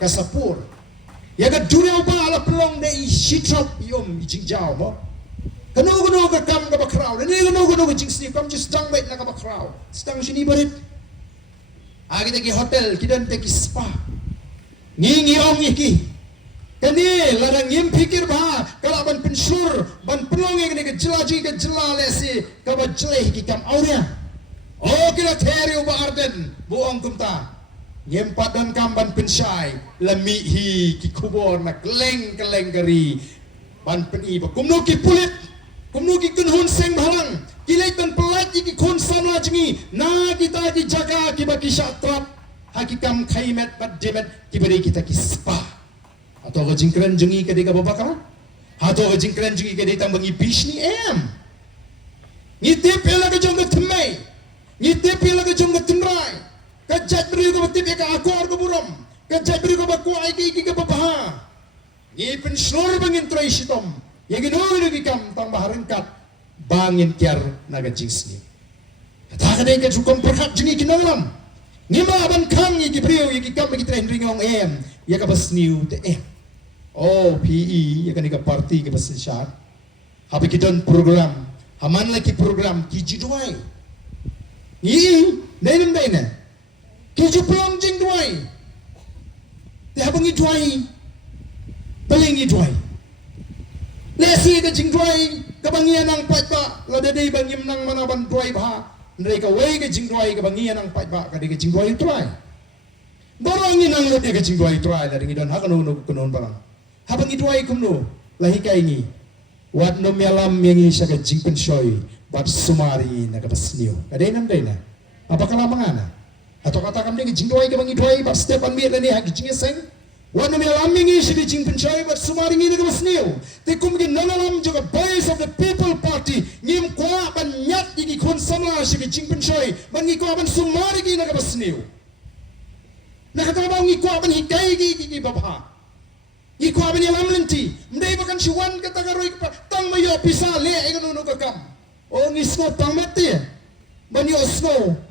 kasapur ya ka dunia ba ala pelong de shitrap yom jing jao mo kanu ka kam ka bakraw ni kanu ka jing sniu kam just stang bai na ka bakraw stang shini barit agi te ki hotel kidan te ki spa ngi om iki kani ladang ngim pikir bah kalau ban pensur ban pelong yang ke jelaji ke jelale si ka ba jeleh ki kam auria oh kira teri uba arden buong kumta Nyempat dan kamban pensyai lami hi ki kubor na keleng kari ban peni ba kumno ki pulit kumno ki kunhun seng balang kilai dan pelat ki kun sanwa jengi na kita ki jaga ki ba ki syatrat hakikam khaimat bad demet ki bari kita ki spa atau jingkran jengi ke deka babaka atau jingkran jengi ke deka bangi bishni ngitip ela ke jong thmai ngitip ela ke jong tnrai kajat beri ko batip ka akor ko buram kajat beri ko bakku ai ki ka babaha ni pen snor bangin trai sitom yang ginoi lagi kam tang baharengkat bangin kiar naga jingsni ta ka dei ka jukom perhat jingi kinolam ni ma ban khang ki brio ki kam ki trai ringong ya ka basniu te oh PE ya ka ni ka party ka basishat habi kidon program haman lagi program ki jidwai ni nenum daina Kiju pulang jing duai, dia bangi duai, paling duai. Lesi ke jing duai, kebangian nang pat ba, lada dei bangi menang mana ban duai bah. Mereka wei ke jing duai, kebangian nang pat ba, kadi ke jing duai duai. Borong ni nang lada ke jing duai duai, lada ngidon hak nu kunon barang. Habangi duai kumno, lahi kai ni. Wat no melam yang isa ke jing pensoi, bat sumari na kapasniu. Kadai nam dai na. Apa kalamangana? Atau katakan dia jingdoi ke bangi doi bat setiap ambil ni hak jing seng wan me lamingi sidi jing pencai bat sumaringi ne basniu te kum gi nanalam juga Voice of the People Party ngim kwa ban nyat gi kon sama sidi jing pencai ban gi kwa ban sumaringi ne basniu na kata bangi kwa ban hikai gi babha gi kwa ban lam lenti mdei bakan siwan kata garoi tang mayo pisa le e ganu no kakam o ngisno tang mati ban yo snow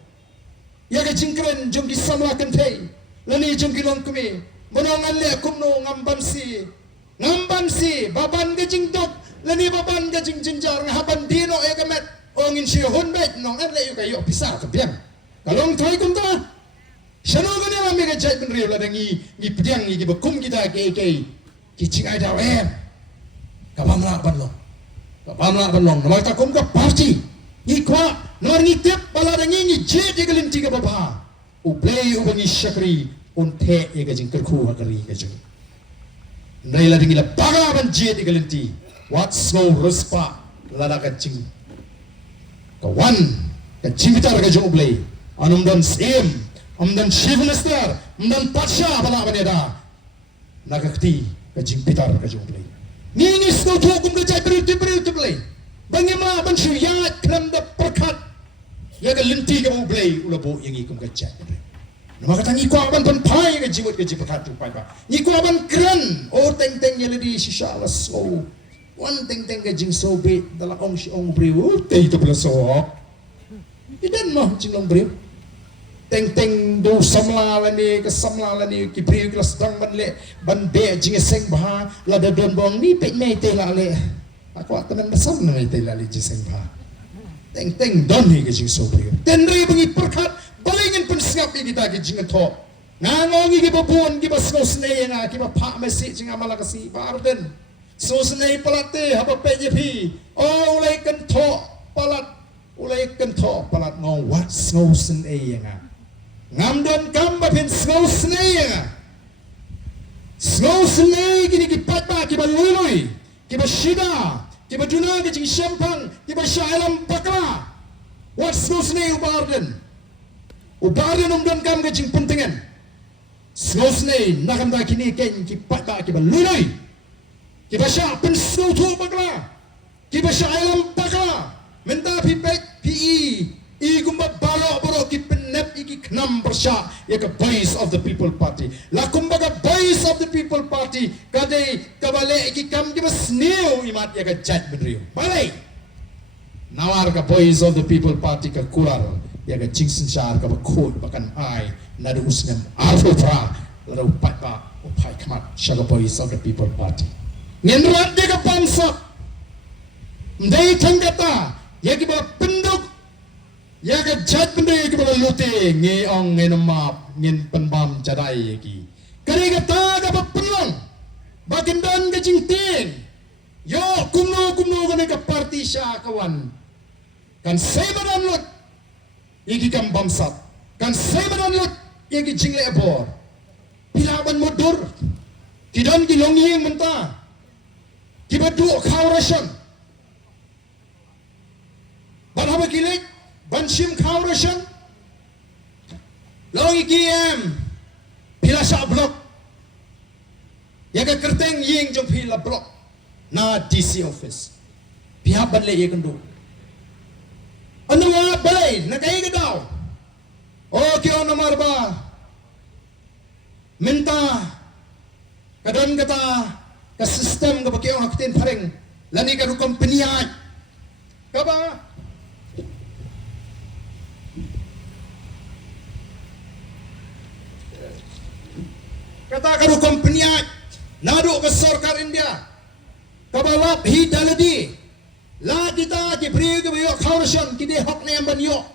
ya ke jingkren jom ki samla kentei lani jom ki long kumi monongan le kumno ngamban si baban ke jingdok lani baban ke jinjar ngaban dino e kemet ongin si honbet nong an le yu kayo pisah ke biang kalong thai kum ta shano ke ne lami ke jai ben riu la dangi ni pdiang ni ki bekum kita ke ki jing ai daw ka bamla ban long nama ta kum ka party ni kwa nor ni tep bala dangi ni je de gelin tiga baba u play u bangi shakri un the e ga jing kerku hakari ga jing nei la dangi la baga ban je de gelin ti what slow ruspa la da ka jing ka wan ka jimitar ga jing play anum dan sim dan chief minister dan patsha bala baneda nagakti ka jing pitar ga jing play ni sno to kum ga jai beri play bangima ban shu ya klam da perkat ya ga lenti ga play ulabo yang ikum ga jai nama kata ni ko ban pan pai ga jimut ga jipat tu pai ba ni ko ban kran o teng ya ledi shisha la so one teng ga jing so be dala ong shi ong bre o te to pla so idan mo jing ong bre teng do samla la ni ki bre ga stang ban le ban be jing seng ba la da don bong ni pe me te la le aku akan nasam na te la le jing seng ba teng don ni ga jing so bre ten re bangi perkat balingin pensingap kita ki jing tho ngangong gi babon gi basno sne nga ki ba pha mesi jing amala kasi barden so sne palate haba pjp o ulai kan tho palat ngong wat sno sne nga ngam don kam ba pin sno sne nga sno sne gi ki pat ba ki ba lului ki ba shida ki ba duna gi jing shampang ki ba shailam pakla wat sno sne barden ubaran umdan kam ke jing pentingan snowsnay nakam da kini ken ki pata ki balulai ki basha pen snow tu bagla ki basha alam bagla menta pi pe pe I gumba baro ki penep iki knam bersha ya ke Voice of the People Party la kumbaga Voice of the People Party kade kabale iki kam ki basneu imat ya ke jat benriu balai nawar ka Voice of the People Party ka kular ya ga jingsen shar ka khot bakan ai na du usnem arthra la ro pat ba o pai kamat shaga Voice of the People Party ngen rat de ka pansa ndai thangata ya ki ba penduk ya ga jat bende ki ba lote nge ong nge namap ngen penbam jadai ki kare ga ta ga ba pelong bakin dan ga jingten yo kumno ga ne ka party sha kawan kan sebaran lot iki kam bamsat kan sebaran lot ye ki jingle abor pilaban modur kidan ki longyeng menta kibadu khawrashan ban haba kilek ban shim khawrashan longi kiem pilasa blok ye ka kerteng yeng jong pila blok na DC office pihak ban le ye kendo anu wa balai na kai ke daw oh kyo nomor ba minta kadon kata ka sistem ka pakyo hakitin pareng lani ka ru company aj ka ba kata ka ru company aj nadu ka sarkar India ka ba lap hi daladi la kita je bri ke yo khawrashan ki de hok ne ban yo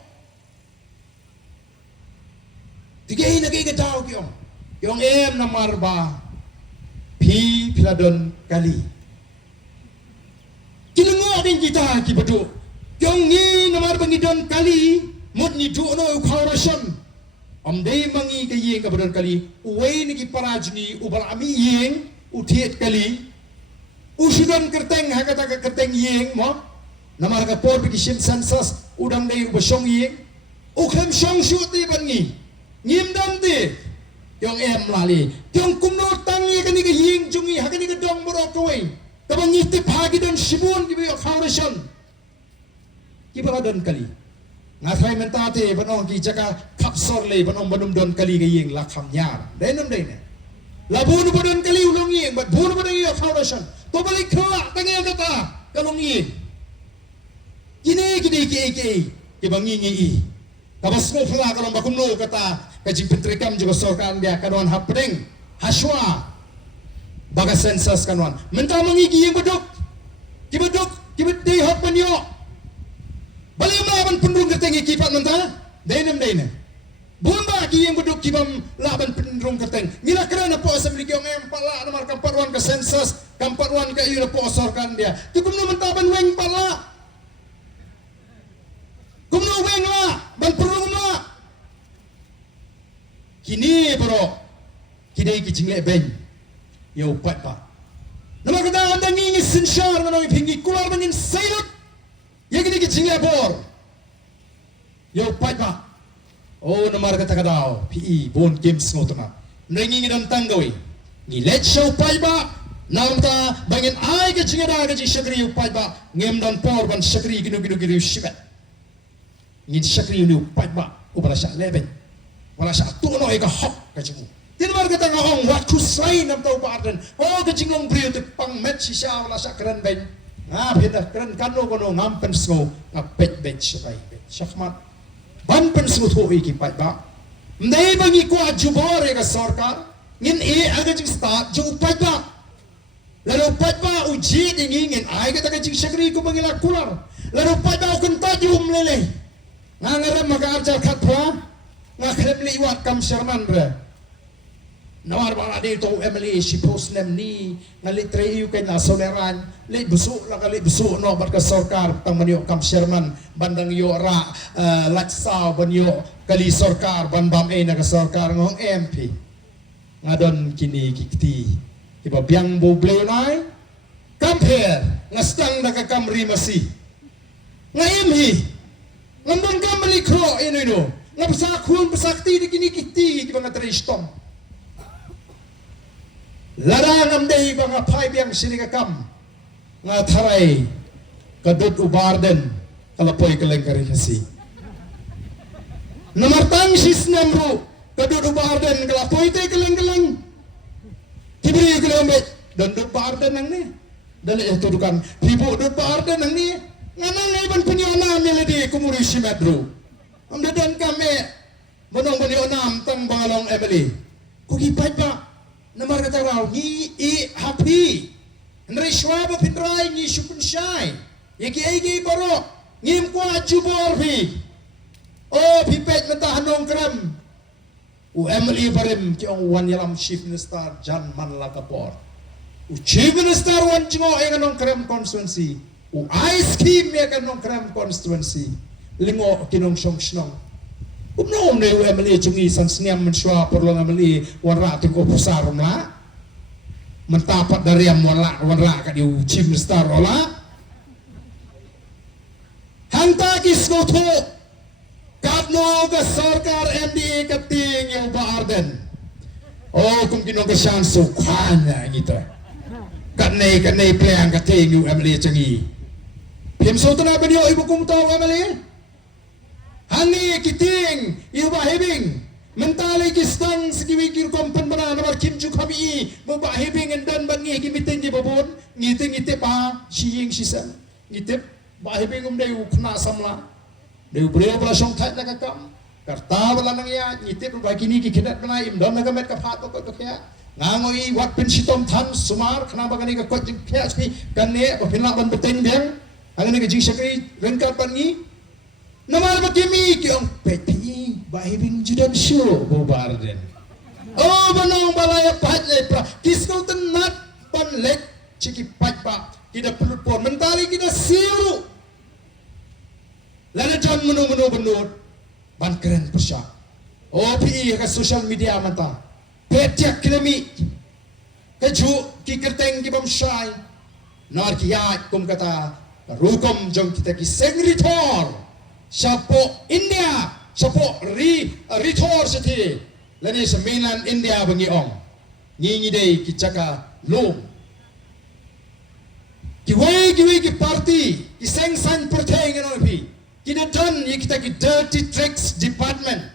tigay na kay kataw kyong yung em na marba pi piladon kali kinungo din kita kibadu yung ni na marba ngidon kali mud ni du no khawrashan amdei mangi kayeng kabadon kali uway ni ki parajni ubal ami yeng utiet kali usudan kerteng hakata ka kerteng yeng mo namar ka por bi shim sansas udang dei ubasong yeng ukham shong shuti bangi ngim dam ti yung em lali yung kumno tangi kani ka yeng jungi hakani ka dong moro kawai kabang iti phagi don shibun ki bi khawrashan ki baladon kali ngathai mentate banong ki jaka kapsor le banong banum don kali ka yeng lakham nyar denum dei ne labun badon kali ulong yeng bat bun badon yo khawrashan to balik khala tangi kata kalong yeng kini ki bangi ngi kabas mo pula kalong bakumno kata kaji pentrikam juga sorkan dia kanuan hapdeng haswa baga sensus kanuan menta mangigi yang beduk kibedei hak panyo bali laban pendung kerteng kipat menta denem bumba ki yang beduk kibam laban pendung kerteng ngila kerana po assembly kyong em pala nomor kamparwan ka sensus kamparwan ka yu po sorkan dia tikumno mentaban weng pala kumno weng la ban perung la kini bro kidai ki jingle ben yo pat pa nama kata anda ngi sinshar manong pingi kular manin sailot ye kini ki jingle bor yo pat pa oh nama kata kadao PE bon games ngotoma ngi dan tanggawi ni let show pat ba nam ta bangin ai ke jingle da ke shakri yo pat ba ngem dan por ban shakri ginu shibat ni shakri yo pat ba ubara sha leben wala sa tuno ay ka hok kajimu tinwar kata nga ong wat kusay nam tau paarden oh kajingong brio te pang met si siya wala sa keren ben nga pinda keren kano kono ngampen sngo nga bet siya shakmat banpen sngo to iki pat ba mday bangi ko ajubore ka sarkar ngin aga jing start jo pat ba lalo pat ba uji dingin ay kata kajing shakri ko bangila kular lalo pat ba kunta jum lele nga ngaram mag-aarjar katwa nga krem liwat kam Sherman bre nawar bala dito Emily si post nem ni nga litre yu kay na soleran li busu la kali busu no bar ka sarkar tang manyo kam Sherman bandang yo ra laksa banyo kali sarkar ban bam na ka sarkar ngong MP nga don kini kikti iba biang boble nai compare nga stang na ka kamri masi nga imhi ngandon kamali kro ino nga pasakun pasakti di kini kiti ki mga tristong larang day mga paibiyang sinikakam nga taray kadut ubarden kalapoy kalengkari kasi namartang sisnamro kadut ubarden kalapoy tay kaleng kibri kalembet dan dut ubarden nang ni dali ito dukan hibo dut ubarden nang ni nga nang iban punyana miladi kumuri si Medro amdadan kami manong banionam tang bangalong Emily kugipat pa namar kata raw ni happy Andre shwaba pinray ni shupun shay yaki ay baro ngim ko ajubor bi oh pipet mata hanong kram u Emily barim ki ong wan yalam chief minister Jan Manlakapor u chief minister wan jingo ay kanong kram constituency u ice cream ya kanong kram constituency lingo kinong song snong Umno ne UMLA jungi san seniam mensua perlu ngamli warra tu ko pusar mla. Mentapat dari yang warra ka di chief minister ola. Hanta kisno to kadno ga sarkar MDA kating yang baarden. Oh kung kinong ka syan sukanya gitu. Kanay plan kating UMLA jungi. Piem so to na banyo ibu kum to UMLA. Hangi kiting iba hebing mentali kistang segiwikir kompen bana nabar kimju kami boba hebing dan bangi gimiting di babon ngiting pa siying sisan ngitip ba hebing dai ukna samla dai brea bala song thai na kam karta bala nang ya ngitip ba kini ki khidat bana im dam na gamet ka phat ko kya ngangoi wat pin sitom than sumar khana bagani ka koj khya ski kanne ba phila ban beteng beng angani ka jing sakri rengkat bangi Namal bakimi kiong peti bahibing judan show bobarden. Oh banong balaya pahat pra kisko tenat panlek ciki patpa kita pelut pon mentali kita siru. Lana jam menu benut ban keren persya. Oh pi ka social media mata. Petiak kilami. Keju ki kerteng ki bam syai. Nar ki ya kum kata rukom jong kita ki sengritor. Siapa India, siapa Ritor seti, lani seminan India bengi ong, ngingi dei kicaka long. Kiwai ki party, ki seng sang perteng ngan pi, kita dan ye kita ki dirty tricks department.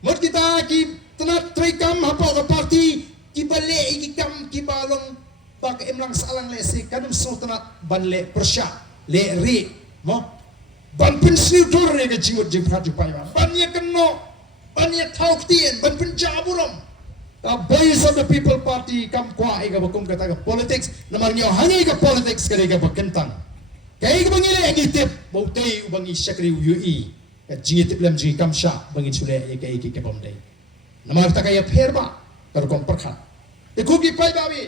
Mot kita ki tenat trikam apa ke party, ki balik ki kam ki balong, bak emlang salang lesi kadum so tenat banle persya le ri, mo. Ban pensiu dur ne ke jingut jing phat jupai ban ye kenno ban ye thauk tien ban penjaburam the voice of the people party kam kwa ai ga bakum kata ga politics namar nyo hangi ga politics kare ga bakentang kai ga bangile ngitip bautai ubangi sakri ui ga jingitip lam jing kam sha bangin sule ye kai ki ke bom dai namar ta kai pherba kar kom perkhat te ku ki pai bawi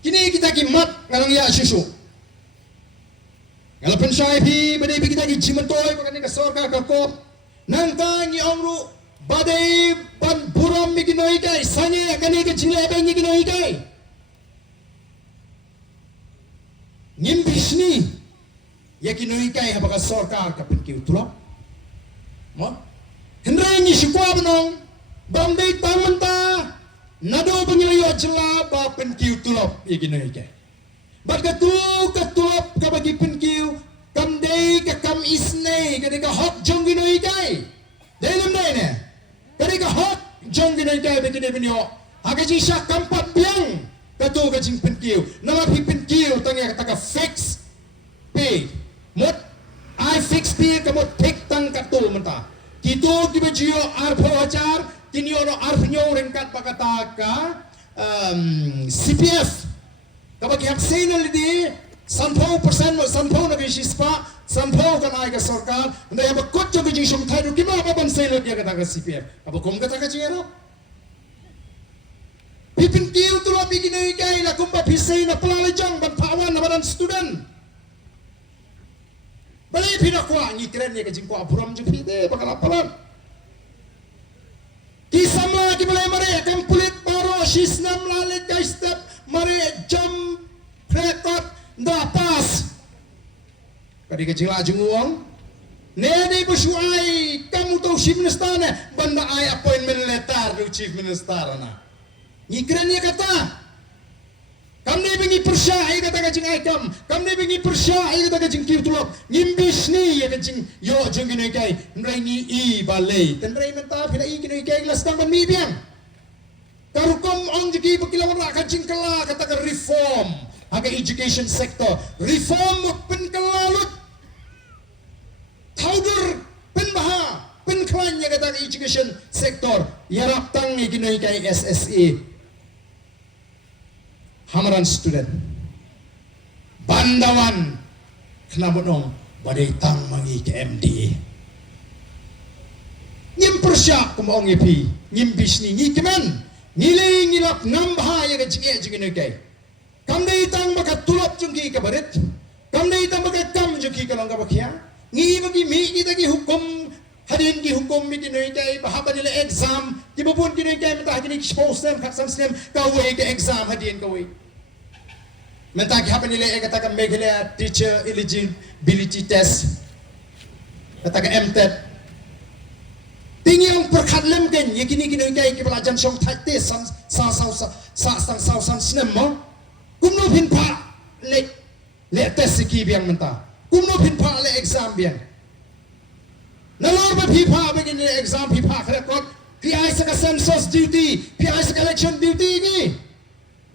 kini kita ki mat ngang ya susu. Kalau pensai pi badai kita di cimentoi pakai ke sorga ke kop nangkang ni omru badai ban buram mi kinoi kai sanye kani ke cile bengi kinoi kai ngim bisni ya kinoi kai apakah sorga ke penkiu tulap mo hendrai ni sikwa benong bandai tamenta nado pengilayo jela ba penkiu tulap ya kinoi kai Bagatu katulap ka bagi penkiu kam dei ka kam isnei ka ka hot jong ginoi kai delem dai ne ka hot jong ginoi kai bagi ne binyo aga ji sha kam pat piang katu ka jing penkiu nama pi penkiu tang ya ka fix pay mot I fix pay ka mot tek tang katu menta kitu di bajio arpo ajar kinyo no arpnyo rengkat pakata ka CPF Kabagi haksenal di 10% mo 10% na gispa 10% kan ay ka sarkar nday ba kotjo gi jing thai ru kima ba ban sel dia kata ka CPF aba kom kata ka chero pipin kiu tu lo bigi nei kai la kumba pisai na pala jang ban pawan na badan student bali pina kwa ngi kren ne ka jing ko apuram ju pide bakal apalan kisama ki balai mare complete paro shisnam lalit ka step mare jam rekod nda pas kadi kecil ajunguang nedi bersuai kamu tahu chief minister ne banda ai appointment letter do chief minister na ngikrannya kata kamne bengi persya ai kata kajing ai kam ne bengi persya ai kata kajing kiu tulop ngimbis ni ya kajing yo jeng gini kai ndrai ni I balai tendrai menta phila I gini kai las tang mi biang karukom ong jiki pakilawan ra kajing kala kata ka reform aga education sector reform pen kalalut thaudur pen baha pen klan ya kata education sector yarap tang ni gini kai SSA hamaran student bandawan kenapa nong badai tang mangi ke MDA ngim persyak kumong epi ngim bisni ngi kemen ngilay ngilap nambah ya ke jingi kai kamdai tang baka tulap jungki ke barit kamdai tang baka kam jungki ke langka bakia ngi bagi mi kita ki kum mi kinoi kai bahaba nila exam kibabun kinoi kai mentah kini exposem kat sam snem kawai ke exam hadin kawai mentah haba nila kata ka megala teacher eligibility test kata ka MTET tinggi yang perkhatlem kan yakini kinoi kai ke pelajaran song thai te sam sa snem mo kumno phin pha le test ki biang mentah kumno phin pha le exam biang nalor ba phi pha begin le exam phi pha khare kot pi sa ka census duty pi sa ka election duty ni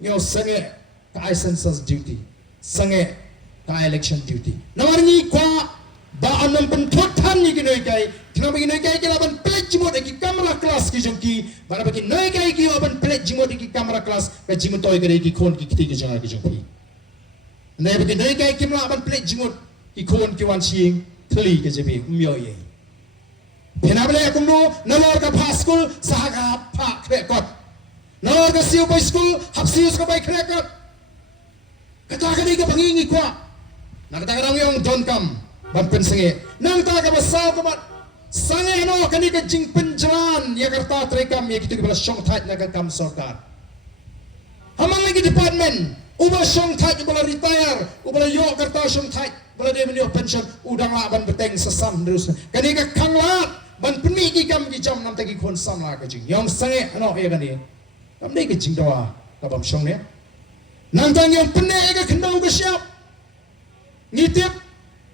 yo sange ka census duty sange ka election duty nawar ni kwa ba anam pen thotan ni kinoi kai kina begin noi kai ke laban plate jimot ki camera class ki jongki bara begin noi kai ki oban plate jimot ki camera class ka jimot toy kare ki khon ki kiti ki janga ki jongki nei begin noi kai ki mla ban plate jimot ki khon ki wan sing thli ke jebi myo ye Penabele kumno nalor ka pha school sahaga pha kre kot nalor ka siu boy school hapsius ka bai kre kot kata ka ni ka bangingi kwa na kata ka yung don kam ban pensenge nang ta ka basal ka mat sange no kani ka jing penjalan ya karta trekam ya kitu ka shong thai na ka kam sarkar hamang lagi department uba shong thai ubala retire ubala yo karta shong thai bala de menyo pension udang la ban beteng sesam terus kani ka kanglat ban peni ki kam ki jam nam ta ki khon sam la ka jing yong sange no ya kani kam de ki jing dawa ka bam shong ne nang tang yong pene ka khendau ka siap ngitip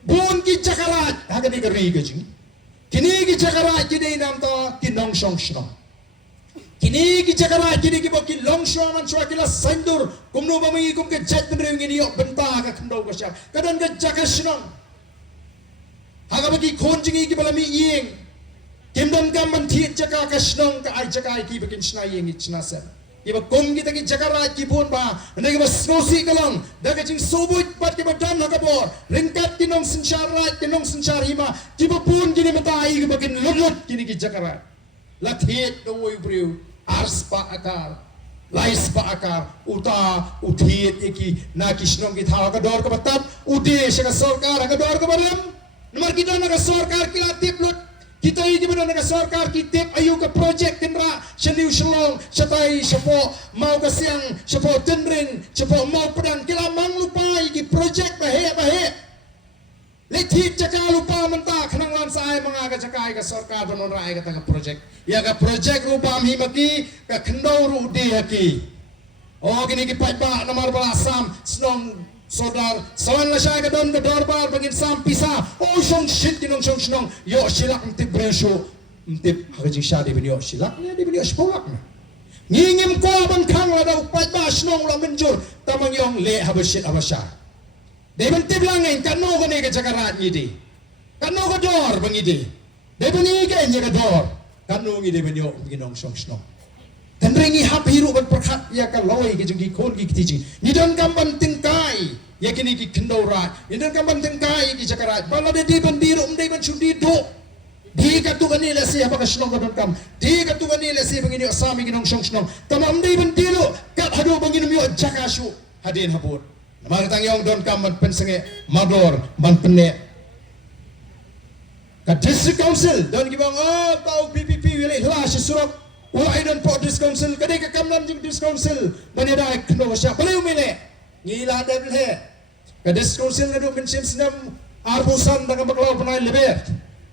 bon ki chakarat ha kani ka ri ka jing kini ki chakarat ki de nam ta ki nong shong shong kini ki chakarat ki de ki bo ki long shong man chwa ki la sandur kumno ba mi kum ke chat ben reng ni yo benta ka khendau ka siap kadan ka jakashong ha ka ba ki khon jingi ki bala mi yeng Kimdam kam manthit jaka ka shnong ka ai jaka ki bakin shnai yeng ichna sen iba kom kita ki jaka ra ki bon ba ne ki snosi kalong daga jing sobut pat ki badan ha ka bor ringkat ki nong sinchar ra ki nong sinchar hima ki ba pun ki ni mata ai ki bakin lulot ki ni ki jaka ra lathit do oi briu ars pa akar lais pa akar uta uthit ki na ki shnong ki tha ka dor ka batat ude se ka sarkar ka dor ka baram nomor kita na ka sarkar ki latip lut kita ini benar negara sarkar kita ayu ke projek kendra shaniu shalong shatai shapo mau ke siang shapo tendring shapo mau pedang kila mang lupa iki projek bahe leti caka lupa mentah kenang lan sai mengaga cakai ke sarkar benar rai kata ke projek ya ke projek lupa mi maki ke kendau ru dia ki oh gini ki paiba nomor belasam snong Saudar, sawan la syai kadon ke dorbar bangin sam pisa. Oh shong shit kinong shong shnong. Yo silak mtip bresho. Mtip hajing syadi bin yo silak. Ni di bin yo spolak na. Ngingim ko ban khang la daw pat ba shnong la menjur. Tamang yong le habasit habasya. Dai ban tip langeng kanu ko ni ka jakarat ni di. Kanu ko dor bangi di. Dai ban ni ka ni ka dor. Kanu ngi di bin yo kinong shong shnong. Tendrengi hap hiru ban perkhat ya ka loi ki jung ki khon ki tiji ni don kam ban tingkai ya kini ki kendau rat ni don kam ban tingkai ki jakarat bala de di ban diru mdai ban sudi do di ka tu ani la si apa ka shnong ka don kam di ka tu ani la si bangini asami ki nong shong shnong tamam mdai ban diru kat hadu bangini mi jakashu hadin habur namar tang yong don kam ban pensenge mador ban penne ka district council don ki bang oh tau PPP wile hla surok Wala don po dis council kadai ka kamlam jing dis council bani da kno sya baliu mile ngila da ble ka dis council na do pension sinam arbusan da ka baklo panai lebe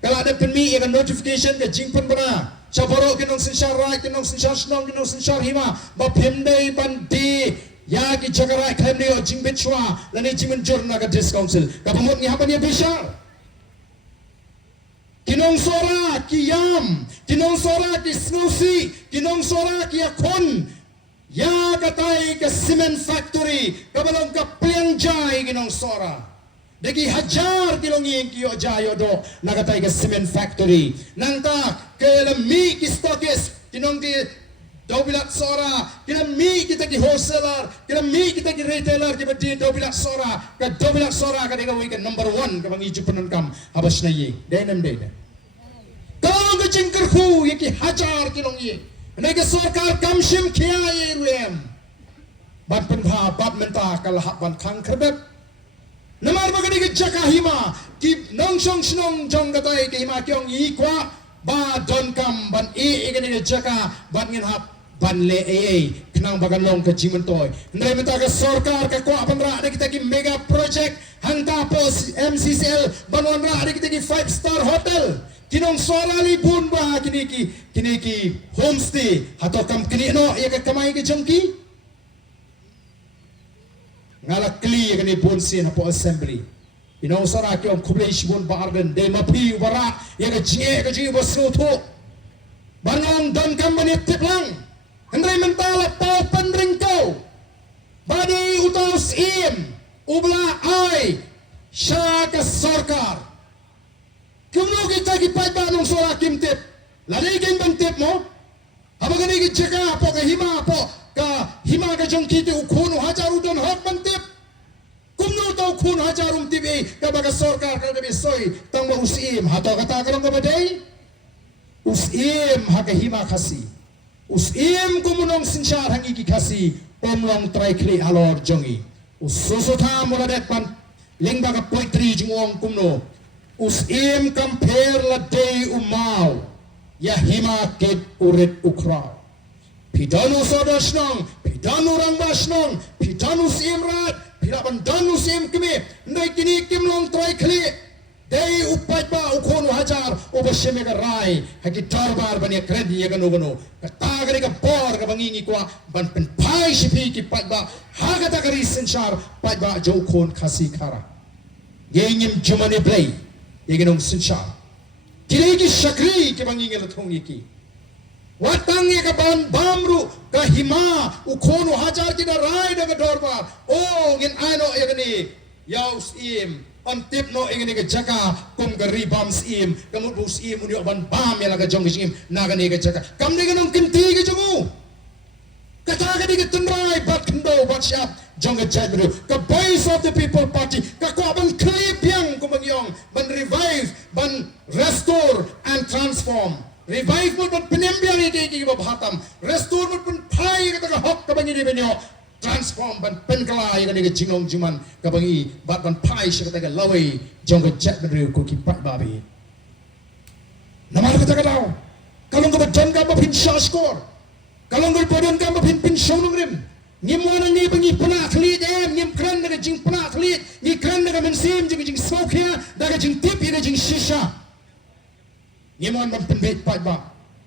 kala da penmi ya notification ka jing pen bana chaboro kinong sinshar ra kinong sinshar snong kinong sinshar hima ba phemdei bandi ya ki jagara khamni o jing betchwa lani jimen jorna ka dis council ka pamot ni hapani bishar Kinong sora ki yam, kinong sora ki snusi, kinong sora ki akon. Ya katay ka cement factory, kabalong ka pianjay kinong sora. Dagi hajar kilong yin kiyo jayo do, nakatay ka cement factory. Nangta kelami ki stokis, kinong ki dobilat sora, kinami kita ki wholesaler, kinami kita ki retailer, ki badi dobilat sora, ka dobilat sora ka dikawi ka number 1 ka bangi jupanon kam habas na yi. Denam dena. Kalau ka jingkar hu yaki hajar kilong yi. Nega sarkar kamshim kiya yi ruem. Ban penha bat menta kalahap ban kang kerbet. Namar bagani ki jakahima ki nong shong shnong jong gatai ki hima kyong yi kwa ba don kam ban ikan ini jaka ban ngin hap ban le kenang bagan long ke jimentoy ndai menta ke sarkar ke kwa panra ada kita ki mega project hang tapos MCCL banwan ra ada kita ki 5-star hotel kinong sorali bun ba kini ki homestay hato kam kini no ya ke kamai ke jongki ngala kli ya kini bun sin hapo assembly inong sara ki om kublai shibun barden de mapi wara ya ke ji basu tu banong don kam bani tiplang Hendrai mentala tau penringkau badi utos im ubla ai syaka sarkar kumno kita ki pajba nong sora kim tip lari gen ban tip mo abagani ki jaka po ka hima ka jong kiti ukunu hajaru don hok ban tip kumno tau kun hajarum tibi ka baga sarkar ka debi soi tang mo usim hato kata kalong ka badai usim haka hima khasi usim kumunong sinsyar hangi kikasi omlong traikli alor jongi ususutha muladet pan lingba ka poetry jingong kumno usim compare la day umau ya hima kit urit ukraw pidanu sodasnong pidanu rangbasnong pidanu simrat pidaban danu sim kime ndai kini kimlong traikli Dei upat ba ukonu hajar ubasheme ka rai haki tarbar bani kredi ya gano kata gari ka bor ka bangingi kwa ban pen pai shipi ki pat ba haga ta gari senchar pat ba jo kon khasi khara yengim jumane play ye gano senchar kire ki shakri ki bangingi la thongi ki watang ye ka ban bamru ka hima ukonu hajar ki da rai da ka dorbar o ngin ano ye gani yaus im on tip no ingin ke jaga kum ke ribam sim kamu bus im uni ban bam ya laga jong sim naga ne ke jaga kam ne ganong kinti ke jongu kata ke di ke tunrai bat kendo bat syap jong ke jadru ke voice of the people party ka ko ban klip yang ko bangyong ban revive ban restore and transform revive mo ban penembiang ide ki ba bhatam restore mo ban phai ke ta hok ka bangi de benyo transform ban penkala yang ada ke jingong juman kabangi bat ban pai syakata ke lawai jong ke jet bedru ko ki pat babi namar kata kadau kalong ke badan ka ba pin shashkor kalong ke badan ka ba pin shonung rim ngimwana ni bangi pana khlit em ngim kran ke jing pana khlit ni kran ke mensim jing smoke ya da ke jing tip ya jing shisha ngimwan ban pin bet pat ba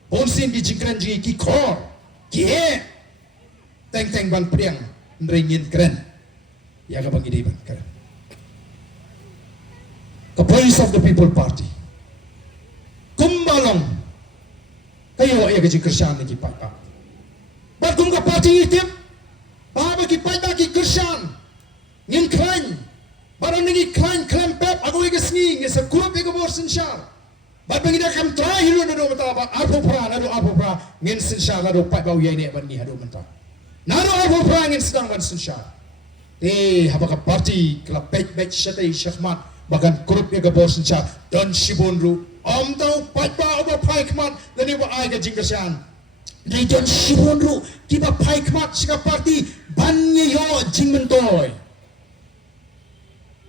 bonsin ki jing kran jing ki kor ki teng ban priang ringin keren ya ka bangi ban keren the voice of the people party kumbalong kayo ya ka krisyan ni papa bat kum ka party itip baba ki papa ki krisyan ngin kren baron ni kren pep ago ka sngi ngi sa kup ka borsin shar bat bangi da kam trahilu na do mata ba arpo pra ngin sin shar na do papa uyai ne ban ngi hado mata Naro aku perangin sedang ban susah. Habaka parti kelap baik syatai syahmat bagan kurup ya gabor susah dan shibunru. Tau patba oba paikmat dan ibu ai ke jingkasian. Dari dan shibunru kiba paikmat sika parti banye yo jingmentoy.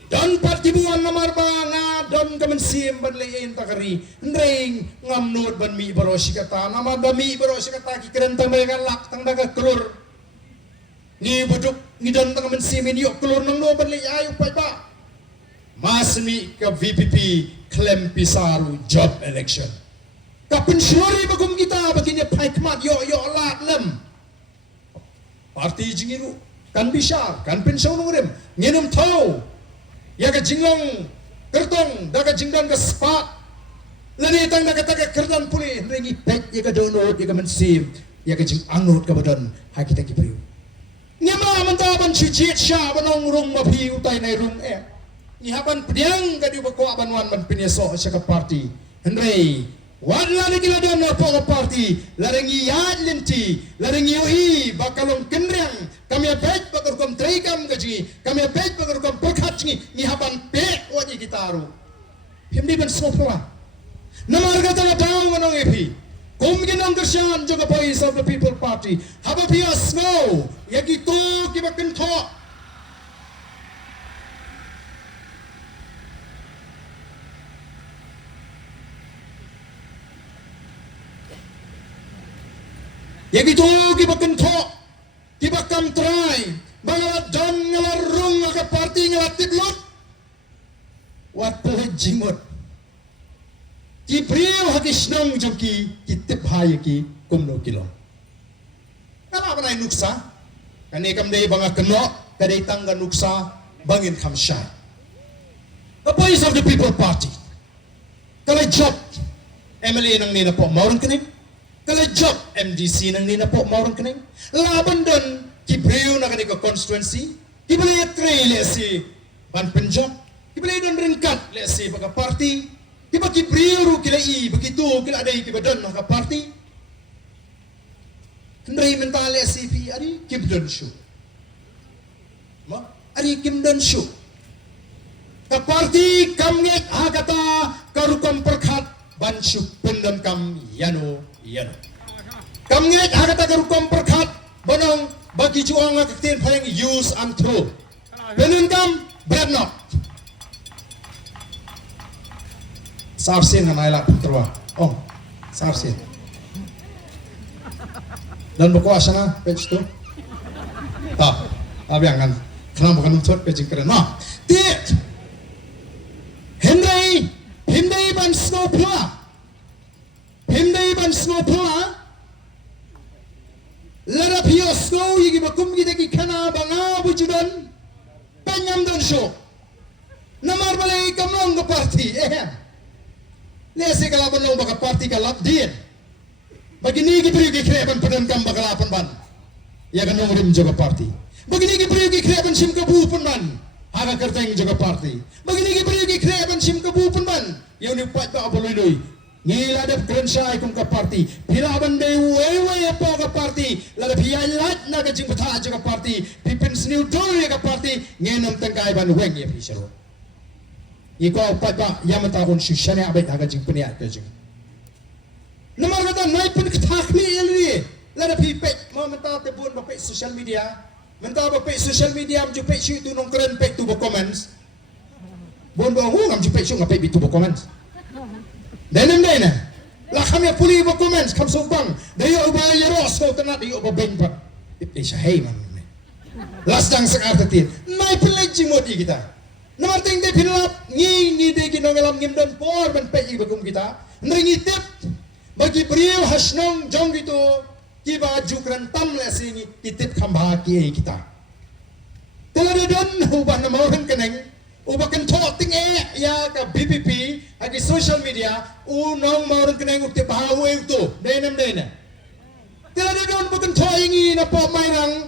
Dan parti buan namar banga dan kemensim ban lein takari. Ndring ngamnut ban mi barosi kata nama ban mi barosi kata ki kerentang mereka lak tang daga kelur. Ni buduk ni dan tang mensim ni yok kelur nang no ban le ayu pai ba masmi ke VPP klaim pisaru job election ka pensyuri bagum kita baginya paikmat yo lat lem parti jingiru kan bisa kan pensau nurem ngenum tau ya ka jinglong kertong daga jingdan ka spa lani tang daga taga kerdan puli rengi pek ya ka download ya ka mensim ya ka jing angut ka badan ha kita ki priu Nyama mentaban cuci sya banong rung mapi utai nai rung ni haban pediang kadi bako abanwan man pineso sya ka party Henry wadla ni kila dan na po party larengi yad linti larengi ui bakalong kenrang kami abet bakar kom treikam gaji kami abet bakar kom perkhat ni haban pek wadi gitaru himdi ban sopla namar kata daw manong epi Kumginang Krisyan juga voice of the people party. Haba pia snow. Yagito kibakinto. Yagito gibakanto, gibakam try, bangalat John ngalarung nga party nga tiblot. Wat jimot. Kipriyo hakisnong joki kitip hayaki kumno kilo. Kala ba na nuksa? Kani kam day banga keno, kaday tangga nuksa bangin kamsya. The voice of the people party. Kala job MLA nang nina po maurang kaning. Kala job MDC nang nina po maurang kaning. Laban doon kipriyo na kaniko constituency. Kibalay trail si Ban Punjab. Kibalay doon ringkat si baga party. Kiba kipriyo kila begitu kila aday kiba doon naka party. Hendray mentale CP ari Kim Don Show. Ma ari Kim Don Show. Ka party kamnget agata karukam perkhat bansuk pendam kam yano. Kamnget agata karukam perkhat banong bagi juang ngaktin paling use and throw. Penun kam bernok. Sarsin na naila putrawa. Oh, sarsin. Dan buku asana page 2. Tak, abang kan. Kenapa bukan untuk page keren? Nah, tiat. Hindai ban snowplow. Hindai ban snowplow. Lara pio snow yigi bakum gida ki kana banga bujudan. Penyam dan show. Namar balai kamong ke party. Lesi kalaban long baka party kalap dia. Begini gibri gikreban padan kam bakalapan ban. Ya kan nongrim jaga party. Begini gibri gikreban sim kabu pan. Haga kerteng jaga party. Begini gibri gikreban sim kabu pan. Ya ni pat ba aboloi. Ngila dap krensai kum ka party. Piraban de wewe apa ka party. Lada pialat na ka jing bata jaga party. Pipin sniu dol ka party. Ngenam tengkai ban weng ya pisaro. Iko pat ba yamata kun shushane abet haga jing punya ka jing. Namar kata naik pun ketakli elri. Lada pipet mau mentah tebun bapek social media. Mentah bapek social media am jupek syu tu nong keren pek tu bo comments. Bon bo ngu am jupek syu ngapek bitu bo comments. Denem dena. La kami puli bo comments kam sobang. Dayo ba yaros ko tanat dayo ba beng pa. Ipesha hey man. Lastang sakartatin. Naik pelaj modi kita. Namar ting de pinlap ni de ginongalam ngimdan por ban pek ibagum kita. Nringi tip bagi beliau hasnong jong gitu kiba jukran tam lesini kitip khamba ki kita telada don uban namauran keneng ubakan thotting ya ka BPP agi social media unong mauran keneng ukte bahawe itu denam dena telada don bukan thoingi na po mairang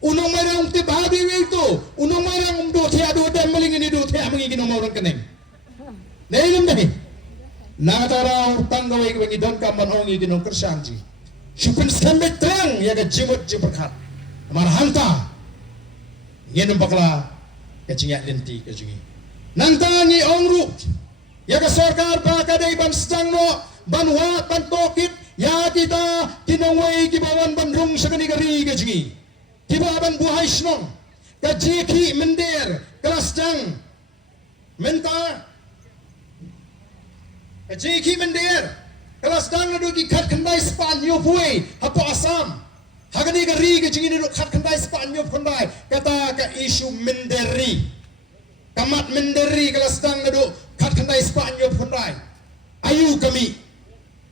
unong mairang ukte bahawe itu unong mairang do thia do dem malingini do thia mangi ginong mauran keneng denam dena Nagataraw tanggaway ko ngidon ka manongi ginong kersanji. Supin skambet terang ya ka jimut jiberkat. Marhanta. Ngenum bakla ka jingat lenti ka jingi. Nantangi ongru ya ka sarkar pa ka day ban stangno banwa ban tokit ya kita kinaway kibawan bandrung sa kanigari ka jingi. Kibaban buhay snong ka jiki mender kalastang menta Jeki mendir, kelas dang nado ki kat kendai Spanyol buai, hapo Asam, hagani gari ke jingin nado kat kendai Spanyol kendai, kata ke isu menderi, kamat menderi kelas dang nado kat kendai Spanyol kendai, ayu kami,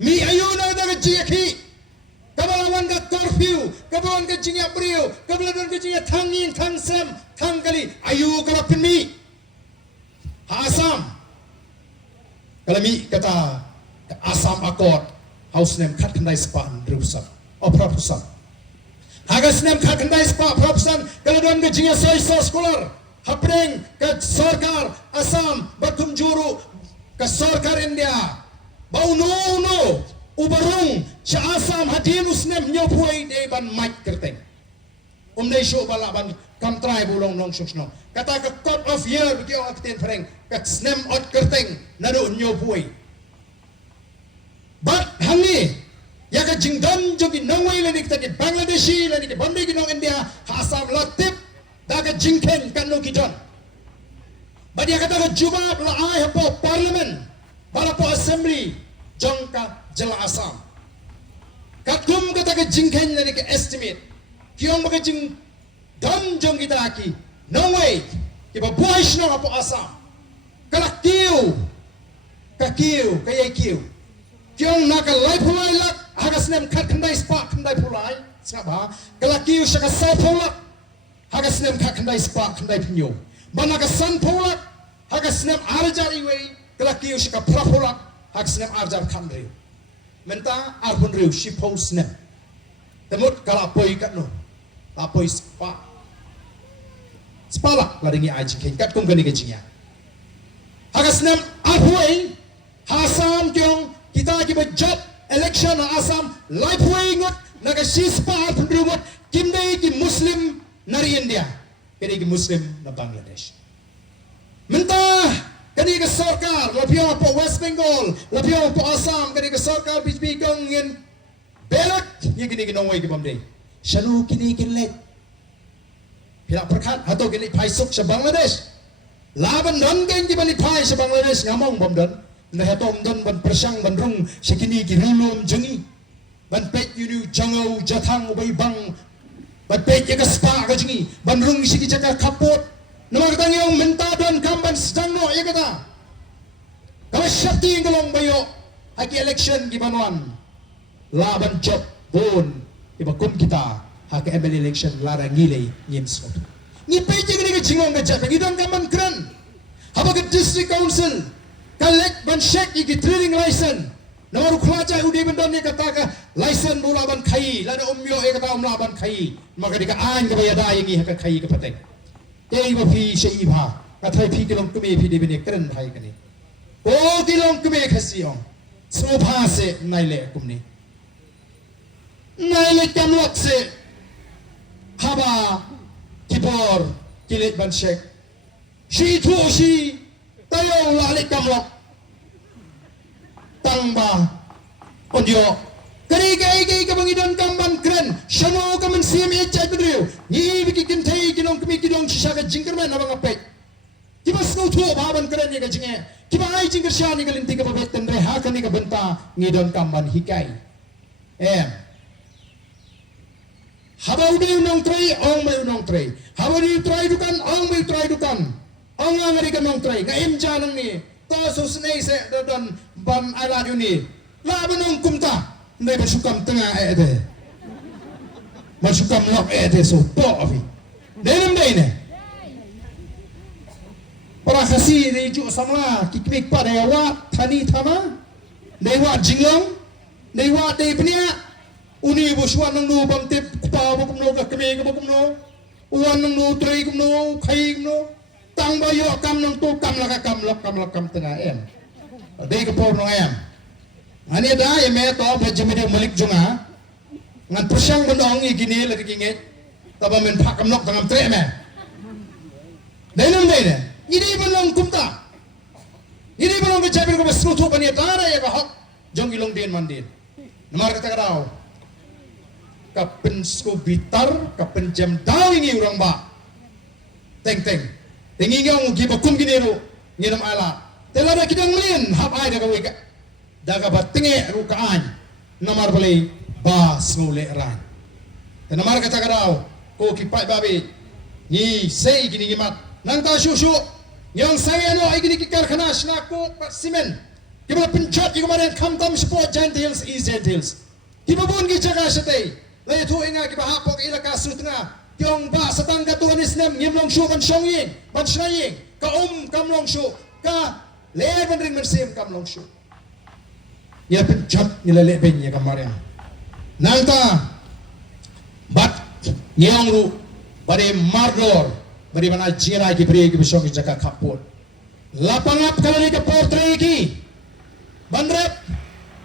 mi ayu nado ke jeki, kabalawan ke curfew, kabalawan ke jingi April, kabalawan ke jingi tangin tangsem, tangkali, ayu kalapin mi, Asam. Kalau mi kata Asam Accord, House name kat kendai sepan berusaha, operapusan. Hagas name kat kendai sepan operapusan. Kalau dalam kejinya soy sekolah, hapeng ke sarkar Asam berkunjuru ke sarkar India. Bau no ubarung si Asam hadirin usnem nyopuai deban mic kerteng. Dai show balaban kam try bulong nong susno. Kata ke court of year bagi orang ketin pereng. Kat snem out kerteng nado nyopuai. But hangi ya ka jingdam jogi nongwai lani kita di Bangladeshi lani di Bombay ginong India Asam latip daga jingken kanu kijon. But ya kata ke jubab la ai hapo parliament bala po assembly jongka jela Asam. katum kata ke jingken lagi ke estimate kiong baka jing dan jong kita aki no way kiba buhay sino apo asam kalak kiu kakiu kaya kiu kiong naka lai pulai lak hagas nem kat kandai spa kandai pulai saba kalak kiu shaka sa pulak hagas nem kat kandai spa kandai pinyo banaka san pulak hagas nem arjar iwe kalak kiu shaka pra pulak hagas nem arjar kandai menta arpun riu shipos nem temut kalapoi kat no lapoi spa spala ladingi aji ken kat kum gani gejingya hagas nem arpoi hasam kyong kita ki job election asam lifeway ngot naga sispa arpun riu ngot kimdai ki muslim nari India kini ki muslim na Bangladesh menta kani ke sarkar lapio po West Bengal lapio po Assam kani ke sarkar bijbi kong ngin berak ye kini nongway ki bamde shalu kini kinlet pila perkat atau kini paisuk sa Bangladesh laban don geng ki bani pai sa Bangladesh ngamong bamdan na hatom don ban persang ban rung sekini ki rilum jengi ban pet yunu jangau jatang bai bang ban pet ye ka spa ka jengi ban rung siki jaka kapot nama kita yang minta dan kamban sedang no ya kata kalau syakti ngolong bayo haki election di banuan laban job bon ibakum kita haki ML election lara ngilay nyims ko ni peje gini ke jingong ke jaka ngidang kamban keren haba ke district council kalek ban shek iki drilling license nama ruklaja udi bendon ni kata ka license bola ban khai lada umyo ya kata laban khai maka dika an ke bayada yangi haka khai ke pateng Ei ba phi sei bha ka thai phi kilong kume phi de bene kren thai kani o kilong kume khasiong so pha se nai le kumni nai le kamlok se haba kibor kilet ban shek shi thu shi tayo la le kamlok tangba ondio kari gai ka bangidon kamban kren shano kaman sim e chai bedriu ni biki kin thai kinong kmi kidong shisha ka jingkerman abang apet kiba snow thu baban kren ni ka jinge kiba ai jingker sha ni galinti ka babet ten re ha kani ka benta ngidon kamban hikai habau de nong trai ong mai nong trai habau ni trai dukan ong mai trai dukan ong ngari ka nong trai ngaim janang ni ta so snei se don ban ala ni la banong kumta Ndai masukam tengah ede, masukam lok ede so po afi. Denam dai ne. Para khasi ni ju samla kikmik pa dai wa thani thama, dai wa jinglong, dai wa dai pnia. Uni buswan nang no bam tip pa bo kum no ka kme ka bo kum no. Uwan nang no trei kum no, khai kum no. Tang ba yo kam nang tu kam la kam tengah em. Dai ka por no em. Ani ada yang me to bajamide malik junga ngan persang bendong igini lagi ginget taba men phakam nok tangam tre me denam dene ini belum kumta ini belum ke jabir ko basru thu bani tara ya ka hak jong ilong den mandin namar kata kadau kapen sko bitar kapen jam daw ingi urang ba teng tengi ngong gibakum gini ro nginam ala telada kidang melin hap ai daga wika daga batinge rukaan namar balay bas ngule ran namar kata kadau ko kipai babi ni sei gini gimat nang ta shushu yang saya no ay gini kikarkhana shna ko simen kibla pinchot igumaren khamtam sport giant hills east hills kibabun gi jaga sate lay thu inga kiba hapok ila kasutnga kyong ba satang katuan islam ngimlong shu kan shongyin ban shnaying ka kamlong shu ka le ban ring mersim kamlong shu ya pencap nilai ben ya kemarin nanta bat nyong ru bare mardor bare mana jira ki bre ki besok jaka kapot lapangap kali ke portrait ki bandrep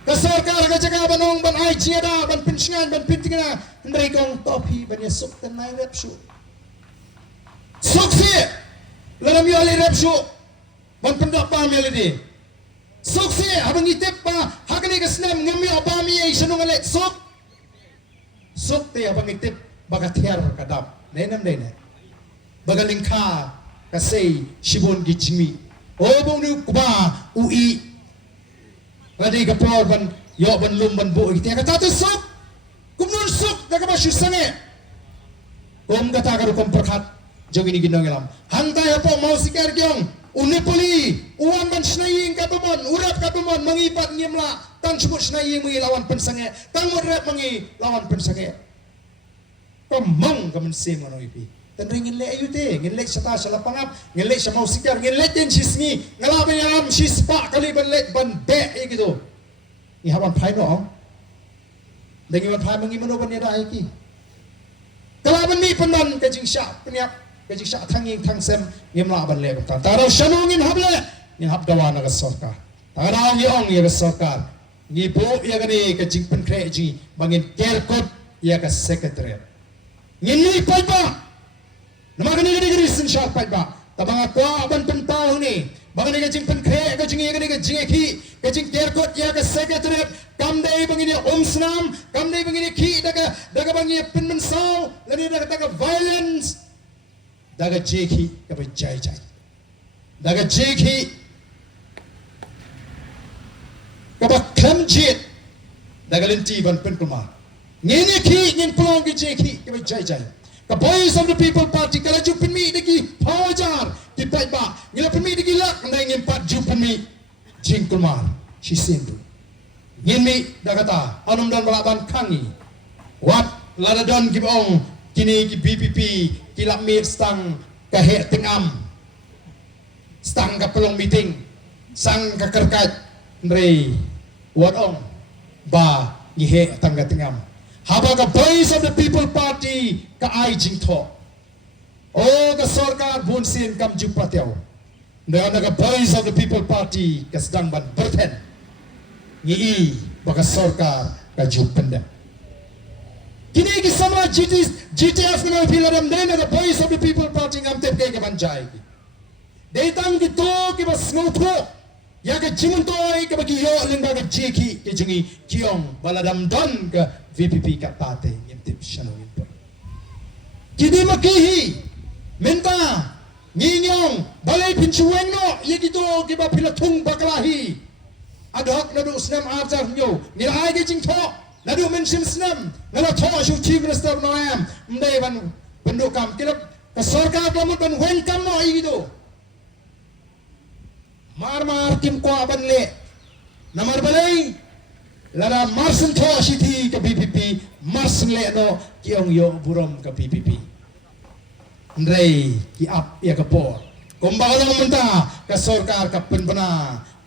ke sarkar ke jaka banong ban ai jira ban pensingan ban pintinga ndai kong topi ban ya sok tenai rep shu sok si lalam yo ali rep shu ban pendak pam ya di Sukse abang itip pa hakani kasnam ngami abami ay sanong alit sok te abang itip bagather kadap nenam nene bagaling ka kasi shibon gichmi obong ni kuba ui radi kapor ban yo ban lum ban bu iti kata tu sok kumnun suk daga ba sange kom kata karu kom perkat jong ini ginong ilam hangtai apa mau sikar gyong unipuli uan ban snaying kabumon urap kabumon mengipat ngimla tang sebut snaying mengilawan pensange tang urap mengilawan pensange komong kamen sim ngono ipi tan ringin le ayute ngin le sata sala pangap ngin le sa mau sikar ngin le ten sisngi ngalaban yam sispa kali ban le ban be gitu ni hawan phai no dengi ban phai mengi mano ban ya dai ki kalaban mi pandan ka jing sha peniap ka jing sha thanging thang sem ngimla ban le ban ta ro shanungin hable ni hab dawana ka sarkar tarang yong ya ka sarkar ni po ya gani ka jing pen kre ji bangin kerkot ya ka secretary ngini paiba namagani gani sin sharp paiba tabang akwa ban pentau ni bangani gajing penkre gajing yagani gajing ki gajing kerkot ya ka secretary kamdai bangini omsnam kamdai bangini ki daga bangi penmensau lani daga violence daga jeki ka jai jai daga jeki ka ba khamjit daga lenti ban penkulma ngini ki ngin pelong ki jeki ka jai jai ka boys of the people party kala jupin mi deki pawajar ki paiba ngila pemi deki lak ndai ngin pat jupin mi jingkulmar si sindu ngin mi dagata anum dan balaban kangi wat ladadon ki bong kini ki BPP ki lak mi stang ka he tengam stang ka pelong meeting sang ka kerkat ndrei wat ong ba ni he tangga tengam haba ka boys of the people party ka ai jing tho o ka sarkar bun sin kam ju patyao na ka boys of the people party ka sedang ban berten ni i baka sarkar ka ju pendem kini ki sama GTF na pilaram den na boys of the people party ngam tep ke ban jai dei tang ki to ki bas ngotho ya ka jimun toy ka bagi yo lengba ka jeki ke jingi kiong baladam don ka VPP ka tate ngintip shanongin po kini makihi menta nginyong balay pinsuwen no yagito kiba pilatung baklahi adhok na do usnam arjar nyo nilay ka jing to na do mensim snam ngala to shu chief minister no am mday ban pendukam kila ka sarkar kamut ban welcome no yagito mar kim ko abanle namar balay lara marsen tho asiti ka BPP marsen le no kiong yo burom ka BPP ndrei ki ap ya ka por kombalong menta ka sarkar ka penbana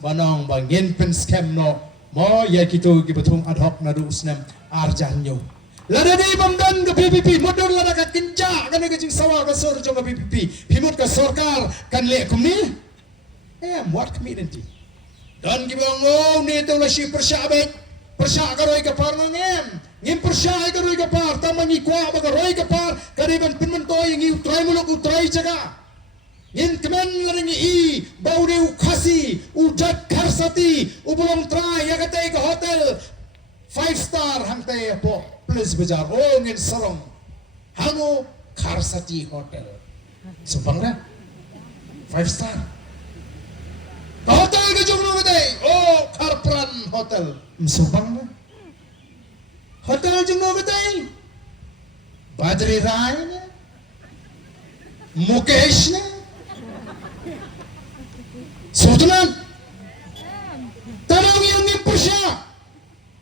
banong bangin pen scam no mo ya kitu ki betung ad hoc na du usnam arjan yo lara dei bamdan ka BPP modor lara ka kinja kana ka jing sawa ka sor jong ka BPP himut ka sarkar kan le kumni buat community dan gibang ni tu lah si persya karoi kapar nangem ngim persya karoi kapar tamangi kwa bagaroi kapar kariban pinmentoi ngi utrai muluk utrai jaga ngin kemen laringi i bauri ukhasi ujat kharsati ubulong trai ya katai ka hotel 5 star hangtai po plus bajar ngin sarong hango kharsati hotel sumpang dah 5 star hotel ke jumlah bedai Karpran hotel sumpang na hotel jumlah bedai Badri Rai na Mukesh na Sultan tanong yung impusya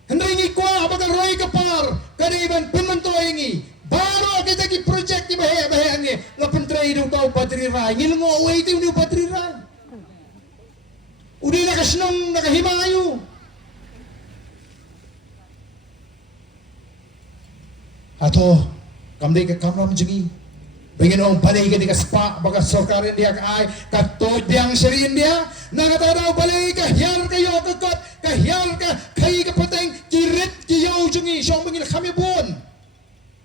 hendringi kwa abaga roy kapar kariban pemanto ingi baro kita ki project ki bahe angi lapan tray do tau Badri Rai ngilngo away ti ni Badri Rai udi nakasinong nakahimayo ato kamday ka kamram jungi bingin ong balay ka di ka spa baga sarkar India ka ay katod diyang siri India nakatadaw balay ka hiyal kayo kakot kahiyal ka kay kapateng kirit kiyaw jungi siyang bingin kami buon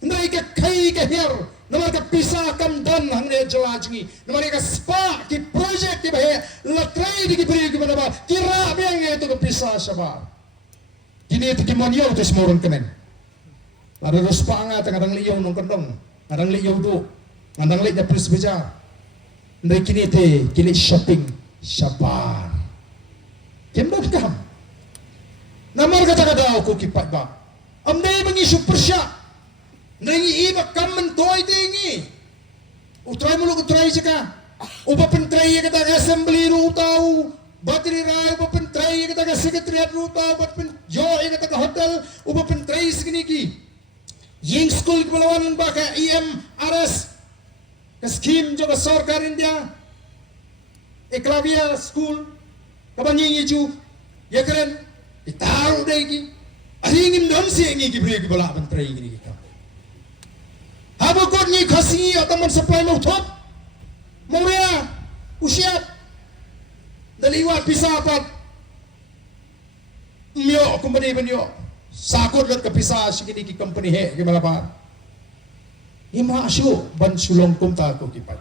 hindi ka kay kahiyar namar ka pisa kamdan hangne jala jungi namar ka spa ki project ki bahe latray di ki beri ki manaba kira biyang ito ka pisa siya kini ito ki manyaw ito smoron kamen ada ruspa nga kadang liyaw nung kandong kadang liyaw do kadang liyaw na pris beja hindi kini ito kili shopping shabar kimdod kam namar ka takadaw ko kipat ba Amday mangi supersya. Nangi iba kamen toy tingi. Utray muluk utray saka. Upa pentray kata assembly ru tau. Batri rai upa pentray kata secretariat ru tau. Bat pen jo kata hotel upa pentray segini ki. Ying school kepalawan baka EMRS. Ke scheme jo ke sarkar India. Eklavia school. Kabanyingi ju. Ya keren. Itaru dai ki. Ahingin don si ngi ki bre ki bala pentray gini kita. Habo kot ni khasi ataman supply mau top. Moria usiap. Daliwat pisah pat. Myo company banyo. Sakot lat ka pisah sikini ki company he ki bala pa. Ima asyo ban sulong kum ta ko ki pa.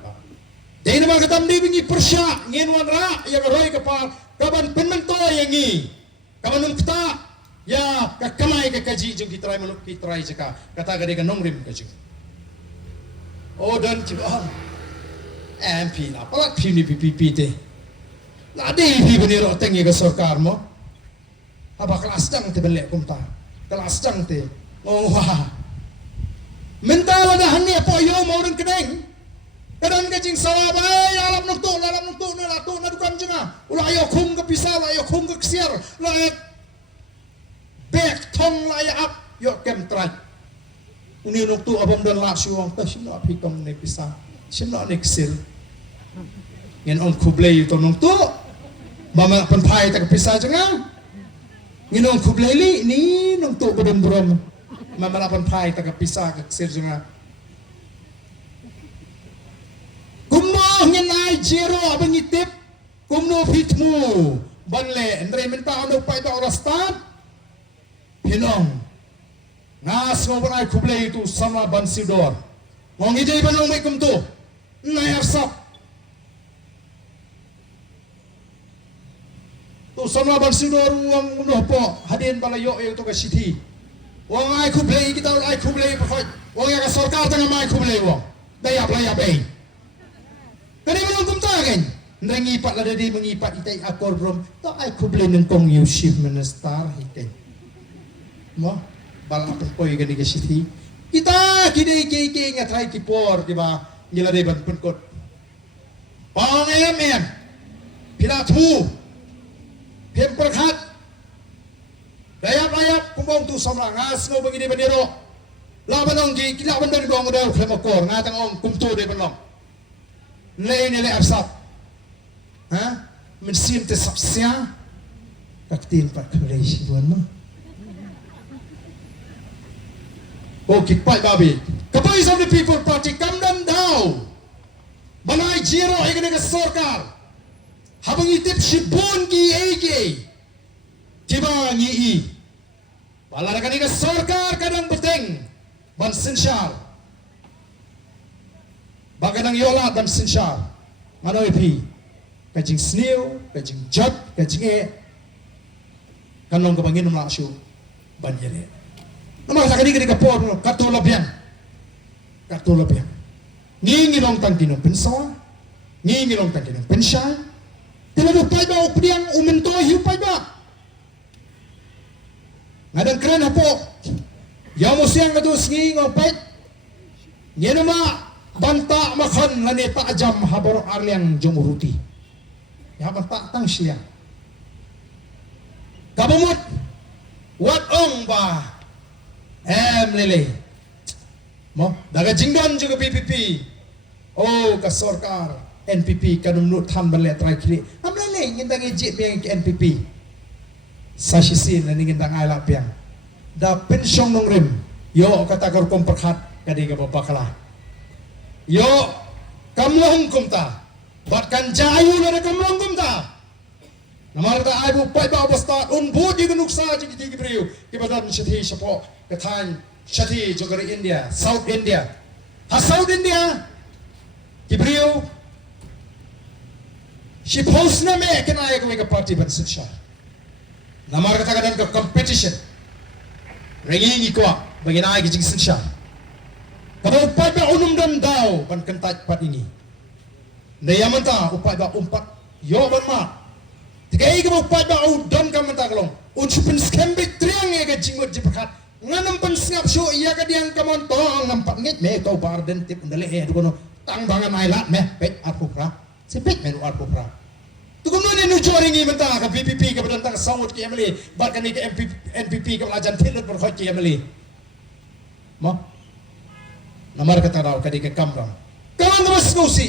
Dai naman katam di bingi persya ngenwan ra ya roy ka pa kaban penmento yangi. Kaban kita ya kakamai ka kaji jung kitrai muluk kitrai jaka kata gade ka nongrim ka jung. Oh dan ciba MP na palat pini PPP te. La dei bi bani ro tengi ka sarkar mo. Aba kelas dang te belek kumta. Kelas dang te. Oh wah. Mentala dah hani apa yo mau dan kedeng. Kadang kajing sawabai alam nuktu na latu na dukan jenga. Ula ayo kum ke pisah, la ayo kum ke ksiar, la back tong la up yo kem trai. Uni nuktu abam dan la suang ta sino api kam ne pisah. Sino ne ksil. Ngen on kublai to nuktu. Mama penpai ta ke pisah jenga. Ngen on kublai li ni nuktu badan brom. Mama la penpai ta ke pisah ke ksil jenga. Kumno ngenai jero abang itip kumno fitmu banle andre minta ono pai ta orastan hinong ngas ngo banai kublai itu sama ban sidor ngongi dei banong mai kumtu nai arsap tu sama ban sidor uang uno po hadin balayo yo to ka sithi wong ai kublai kita ai kublai pakoi wong ya ka sarkar tanga mai kublai wong daya playa bay. Kani belum kumtagan. Nangipat lah dari mengipat itai akor brom. Tak ai kublai nengkong Yusuf Minister itai. Mo balapan koi gani kesiti. Kita kini kiki ngatrai kipor tiba ngila dari ban penkot. Pang em. Pilatu. Pemperkat. Dayap kumbong tu sama ngas ngo begini bandero. Laban ong ki kila bandar gong udah klemakor ngatang ong kumtu de banong. Lain ele absat. Ha? Mensim te sapsia. Kaktin pak kolej buan mo. Okay, pai babi. Kapais of the People Party come down down. Banai jiro igene ka sarkar. Habang itip sibon ki ege. Tiba ngi. Balara kani ka sarkar kadang beteng. Ban sensyal. Baganang yola dan sensyal. Manoy pi. Kajing snew, kajing jat, kajing kanong kabangin ng laksyo. Banyere. Naman sa kanina kapor, katulabian. Ngingilong tangkinong pensawa. Ngingilong tangkinong pensay. Tiladupay ba o pudiyang umentoy hupay ba? Ngadang keren po. Yaw mo siyang nadus ngingong pay. Yan naman. Banta makan laneta ajam habor arliang jumuruti. Ya banta tang siya. Kabumut. Wat ong ba? Lele. Mo daga jingdon juga PPP. Oh ka sarkar NPP kanunut han balet trai amlele ngindang ejit biang ke NPP. Sasisin ni ngindang ala piang. Da pensyong nong rim. Yo kata kor komperhat kadi ka babakala. Yo kamlong kumta batkan jayu na kamlong kumta namarta ay bu pai ba basta unbu di gunuksa ji di gibriu kibadan shathi shapo kathan shathi jogari India South India gibriu she post na me kenaya ko party ban sinsha namarta kadan ka competition ringi ko baginay gi sinsha. Kalau upat ba unum dan daw ban kentat pat ini. Nayaman ta upat ba umpat yo ban ma. Tigai ka upat ba u dan ka manta kalong. Un supin skembik triang ga jingot jipakat nganam pensngap syo iya kadiang kamontong nampak ngit me kau barden tip ndale dukono tang bangan ailat me pet arpupra sepet menu arpupra tukum no ne jori ngi mentang ka PPP ka bedantang sangut ki emli bat kan ke NPP ka lajan tilut ber khot ki emli mo namar kata raw kadi ke kamram kawan mas ngusi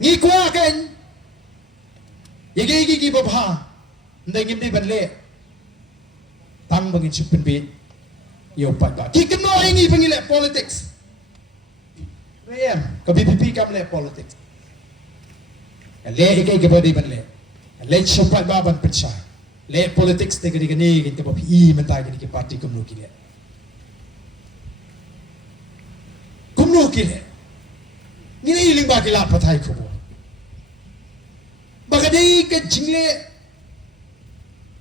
ngi kwa kan yegi babha ndai ngim di banle tang bangin supin bit yo pada ki keno ingi pangile politics rem ka BPP kam le politics le ikai ke body ban le supat baban pensa le politics te gani gani ke bap i menta gani ke parti kumnu ki le ni ni ling ba ki la pathai ko bagadi ke jingle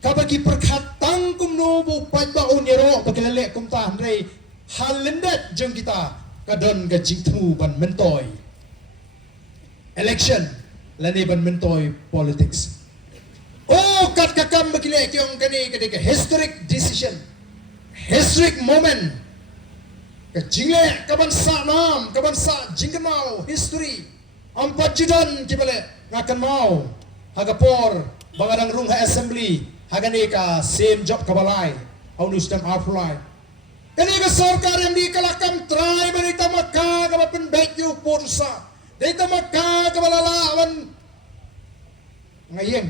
kabagi perkhatang kumno bu pajba unero bakilale kumta handrei halendet jeng kita kadon ga jingthu ban mentoy election lani ban mentoy politics oh kat kakam bakile kyong kani kadika historic decision historic moment ka jingle kaban sa nam kaban sa jingmau history ampat judan kibale ngakan mau hagapor bangadang rung ha assembly hagani ka same job kabalai aunus dem afulai kani ka sarkar yang di kalakam try banita makka ka penbek yu pursa dita makka ka balalawan ngayeng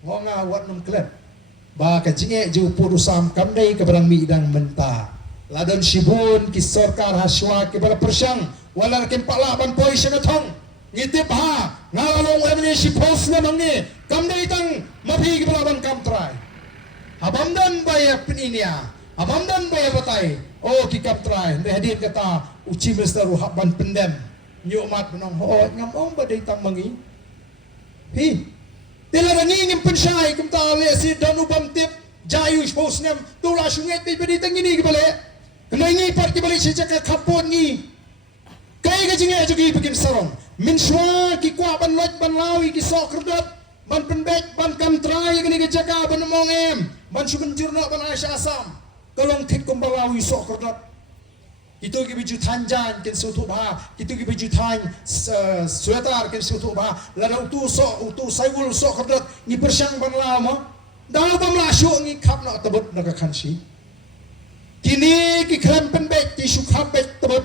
ngonga wat num klep ba ka jinge ju purusam kamdai ka barang mi dang menta ladon shibun ki sarkar haswa ki bala persyang wala kim palaban poi sinathong ngitip ha ngalalong wala si post na mangi kamdai tang mapi ki balaban kam try habamdan baya pininia habamdan baya batai oh ki kam try ne hadin kata uci mister haban pendem nyumat menong ho ngamong badai tang mangi hi tilarangi ngim pensai kum ta le si danu bam tip jayu post nam tula sungai ti bedi tang ini ki bale kena ngi pat ki bale si jaka kapon ngi kai ga jinga jugi bikin sarong min shwa ki kwa ban loj ban lawi ki sok kerdat ban penbek ban kam trai kini ke jaka ban mong em ban sukan jurna ban Aisyah Asam kolong thik kum balawi sok kerdat itu ki biju thanjan ken sutu ba itu ki biju than sweater ken sutu ba la utu saywul sok kerdat ni persyang ban lama da bam la shu ngi khap na tabut na ka khansi kini ki kram penbek ki sukhap bek tabut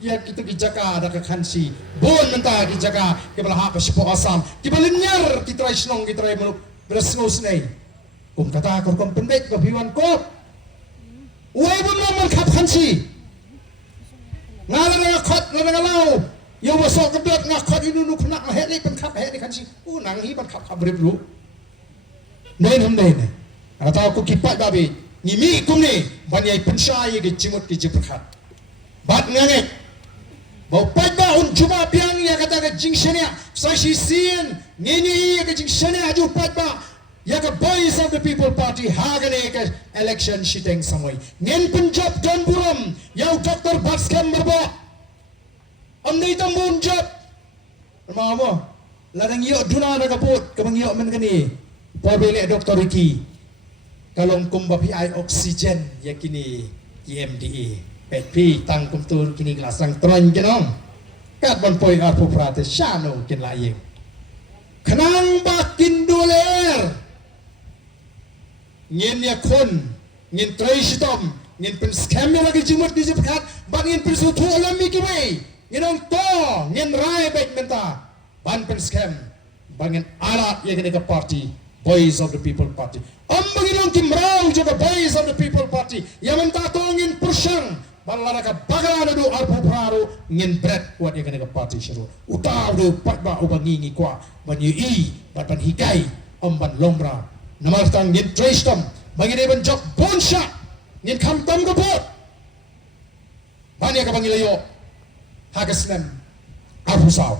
ya kita ki jaka ada ka khansi bon menta ki jaka ke bala ha pa sipo Asam ki balinyar ki try snong ki try muluk bersngos nei kum kata ko kom pendek ko biwan ko uai bun man khap khansi ngala na khot na ngalau yo wasok kedot ngak khot inu nu khnak het ni pen khap het ni khansi nang hi ban khap khap brib lu nei hum nei ne ata ko ki pat babi ni mi kum ni ban yai pensai ge chimut ki jipkhat bat nganget bau pada un cuma piang ya kata ke jingshania sashi sien ngini ke jingshania aju pada ya ke boys of the people party hagane ke election shiteng samoi ngen punjab don buram ya dr baskam berbo amnei tambun job mamo ladang yo duna na kaput kabang yo men kani pobele dr Ricky kalong kumbapi ai oksigen yakini KMDE Petri tang kum tur kini gelasang tron kenong kat bon poi arpu prate shano kin layeng kenang bakin doler ngin ya kon ngin trai shitom ngin pen scam lagi jimut di jepkat ban ngin pen sutu alami ki wei nginong to ngin rai baik menta ban pen scam bangin alat ya kene ke party boys of the people party ambanginong kimrau juga boys of the people party yang menta to ngin persyang balara ka bagala do arpu praro ngin bread kuat ya kene ke party syaro utaw do patba ubangi ngi kwa ban yi ban hikai ban lombra namar tang ngin tristom bagi de ban jok bonsha ngin kam tam ko pot ban ya ka bangilayo hagasnem arpu saw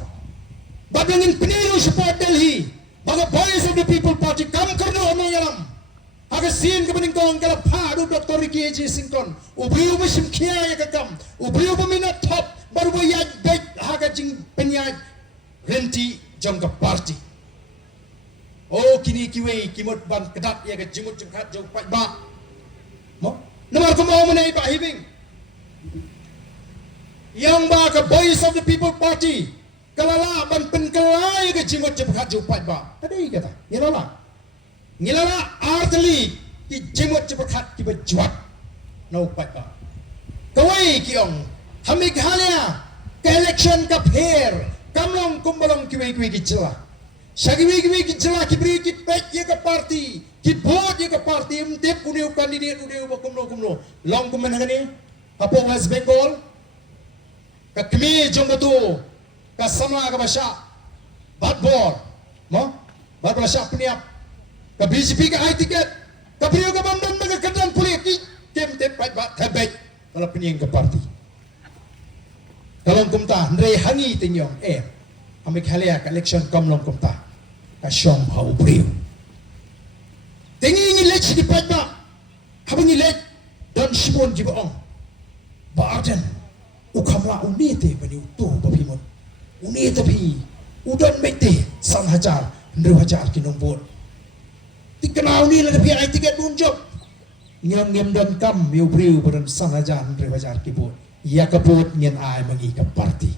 badangin peniru support Delhi baga boys of the people party kam karno amayaram haga sin ke bening tong kala phadu Dr. Ricky J Sington ubriu mesim khia ya kakam ubriu peminat top baru boya baik haga jing penyaj renti jong ke party oh kini kiwe kimut ban kedat ya ke jimut jengkat jong pat ba mo Namar ko mau menai Pak Hibing. Yang ba ke Voice of the People Party. Kalala ban penkelai ke jimut cepat jupat ba. Tadi kata. Ngilala arteli ki jimut cepat ki berjuat. No pat ba. Kawai kiong hamig halya ke election ka pher kamlong kumbalong kiwi ki jela. Sagiwi ki jela ki beri ki pet ye ka party. Ki vote ye ka party umtip uniu candidate uniu ba kumno. Long kumen ngani. Apa West Bengal? Ka kami jong betul. Kasama ka basya batbor mo batbor basya peniap ka BJP ka high ticket ka priyo ka bandan mga kadan pulik kem te pat bat tabay kalau penyeng ke parti kalau kumta ndre hangi tinyong amik halia ka election kamlong kumta ka syong hau priyo tingi lech di pat ba habang lech dan simon jibaong baadan ukamla unite bani uto babimon uni tapi udan mete sang hajar ndru hajar kinong bot tikenau ni la tapi ai tiket bunjok ngem dan kam miu priu beran sang hajar ndru hajar ki bot ya ka bot ngen ai mangi ka parti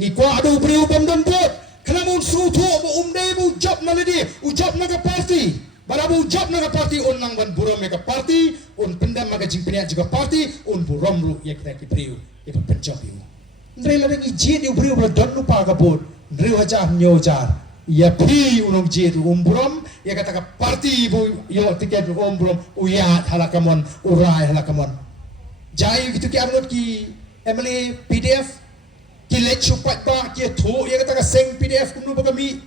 ni kwa adu priu bam dan bot kana mun sutu bo umdai bu job na ledi ujab na ka parti barabu job na ka parti on nang ban buram ka parti on pendam maga jingpenya juga parti on buram lu ya kita ki priu ya penjob yu Ndre la ngi jid yu brio bro don lupa ka bot ndre wajah nyojar ya pi unong jid umburam ya kata ka parti bu yo tiket umburam uyat halakamon urai halakamon jai gitu ki amnot ki emily pdf ki let chupat ba ki tho ya kata ka seng pdf kumnu ba kami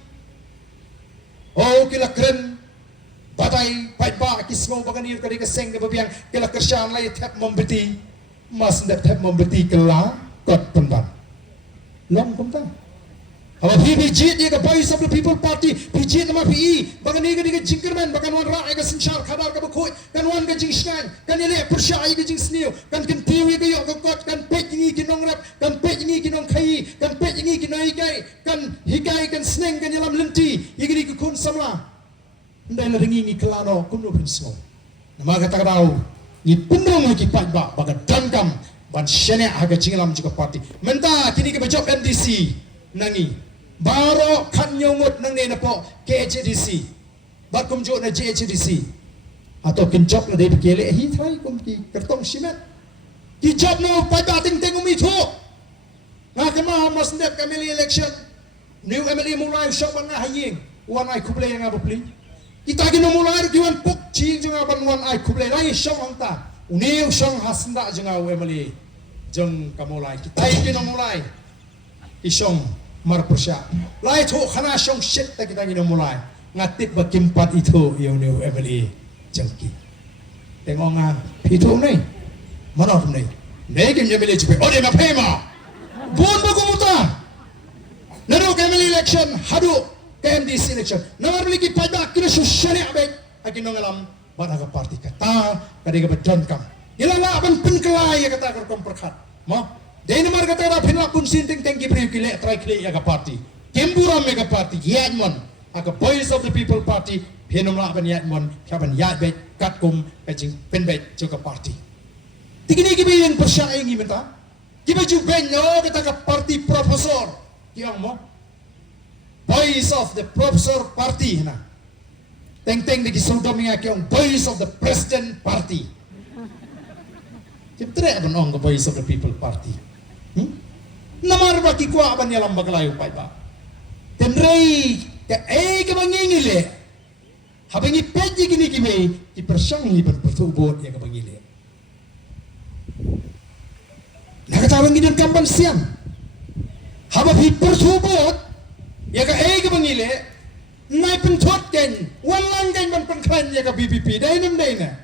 oh ki la kren batai pat ba ki smo ba kanir ka seng ka babiang ki la kersan lai thap mombeti mas ndap thap mombeti kala kot pendan long kumta apa PBJ dia ke Voice of the People Party PJ nama PE bagan ni ke jingkerman bagan wan ra ke sinchar khadar ke bkhoi kan wan ke jingsnan kan ele persyai ke jingsniu kan tiwi ke yok kot kan pet ni ki nong rap kan pet ni ki nong khai kan pet ni ki noi kai kan hikai kan sneng kan yalam lenti yigi ke kun samla ndai la ringi ni kelano kumno prinsmo nama kata kadau ni pundong ki pat ba bagan dankam ban syene aga jinglam juga parti menta kini ke job MDC nangi baro kan nyongot nang ne napo KHDC bat kum jo na JHDC atau kin job la de kele hi thai kum ki kertong simet ki job no pa ba ting ting umi tho na kama mas ndep kamili election new MLA mulai shop ban haying wan ai kuble nga bopli kita gi no mulai ki wan puk chi junga ban wan ai kuble lai shop angta uniu song hasnda jenga wemali jeng kamulai kita iki no mulai isong marpusya lai tho khana song shit ta kita no mulai ngatip bakimpat itu yeu wemali jengki tengonga pitu nei manot nei nei kim yemali chupe ode ma phema bon ba kumuta naro kamali election hadu KMDC election namar lagi pada kira susyane abek akin ngalam banaga parti kata kadiga bedon kam ilala ban penkelai ya kata kerkom perkhat mo deni mar kata ra phinla kun sinting tengki pri kile try kile ya ka parti kemburam mega parti yatmon aka Voice of the People Party phenomla ban yatmon kaban yat be katkum kajing penbe joka parti tigini gibi yang persyai ngi menta kiba ju benyo kata ka parti profesor kiang mo Voice of the Professor Party na teng-teng di kisudom nga kiyong Voice of the President Party. Siyempre, abang ang Voice of the People Party. Namar ba kikwa ba niya lang baglayo pa ba? Tenrey, ka mangingili. Habang ipedye ginikime, ipersyang liban pertubot ya ka mangingili. Nakatawang ginan kampan siyang. Habang hipertubot, ya ka ka mangingili, nai pentot kan walang kan ban penkran ya ka BPP dai nam dai na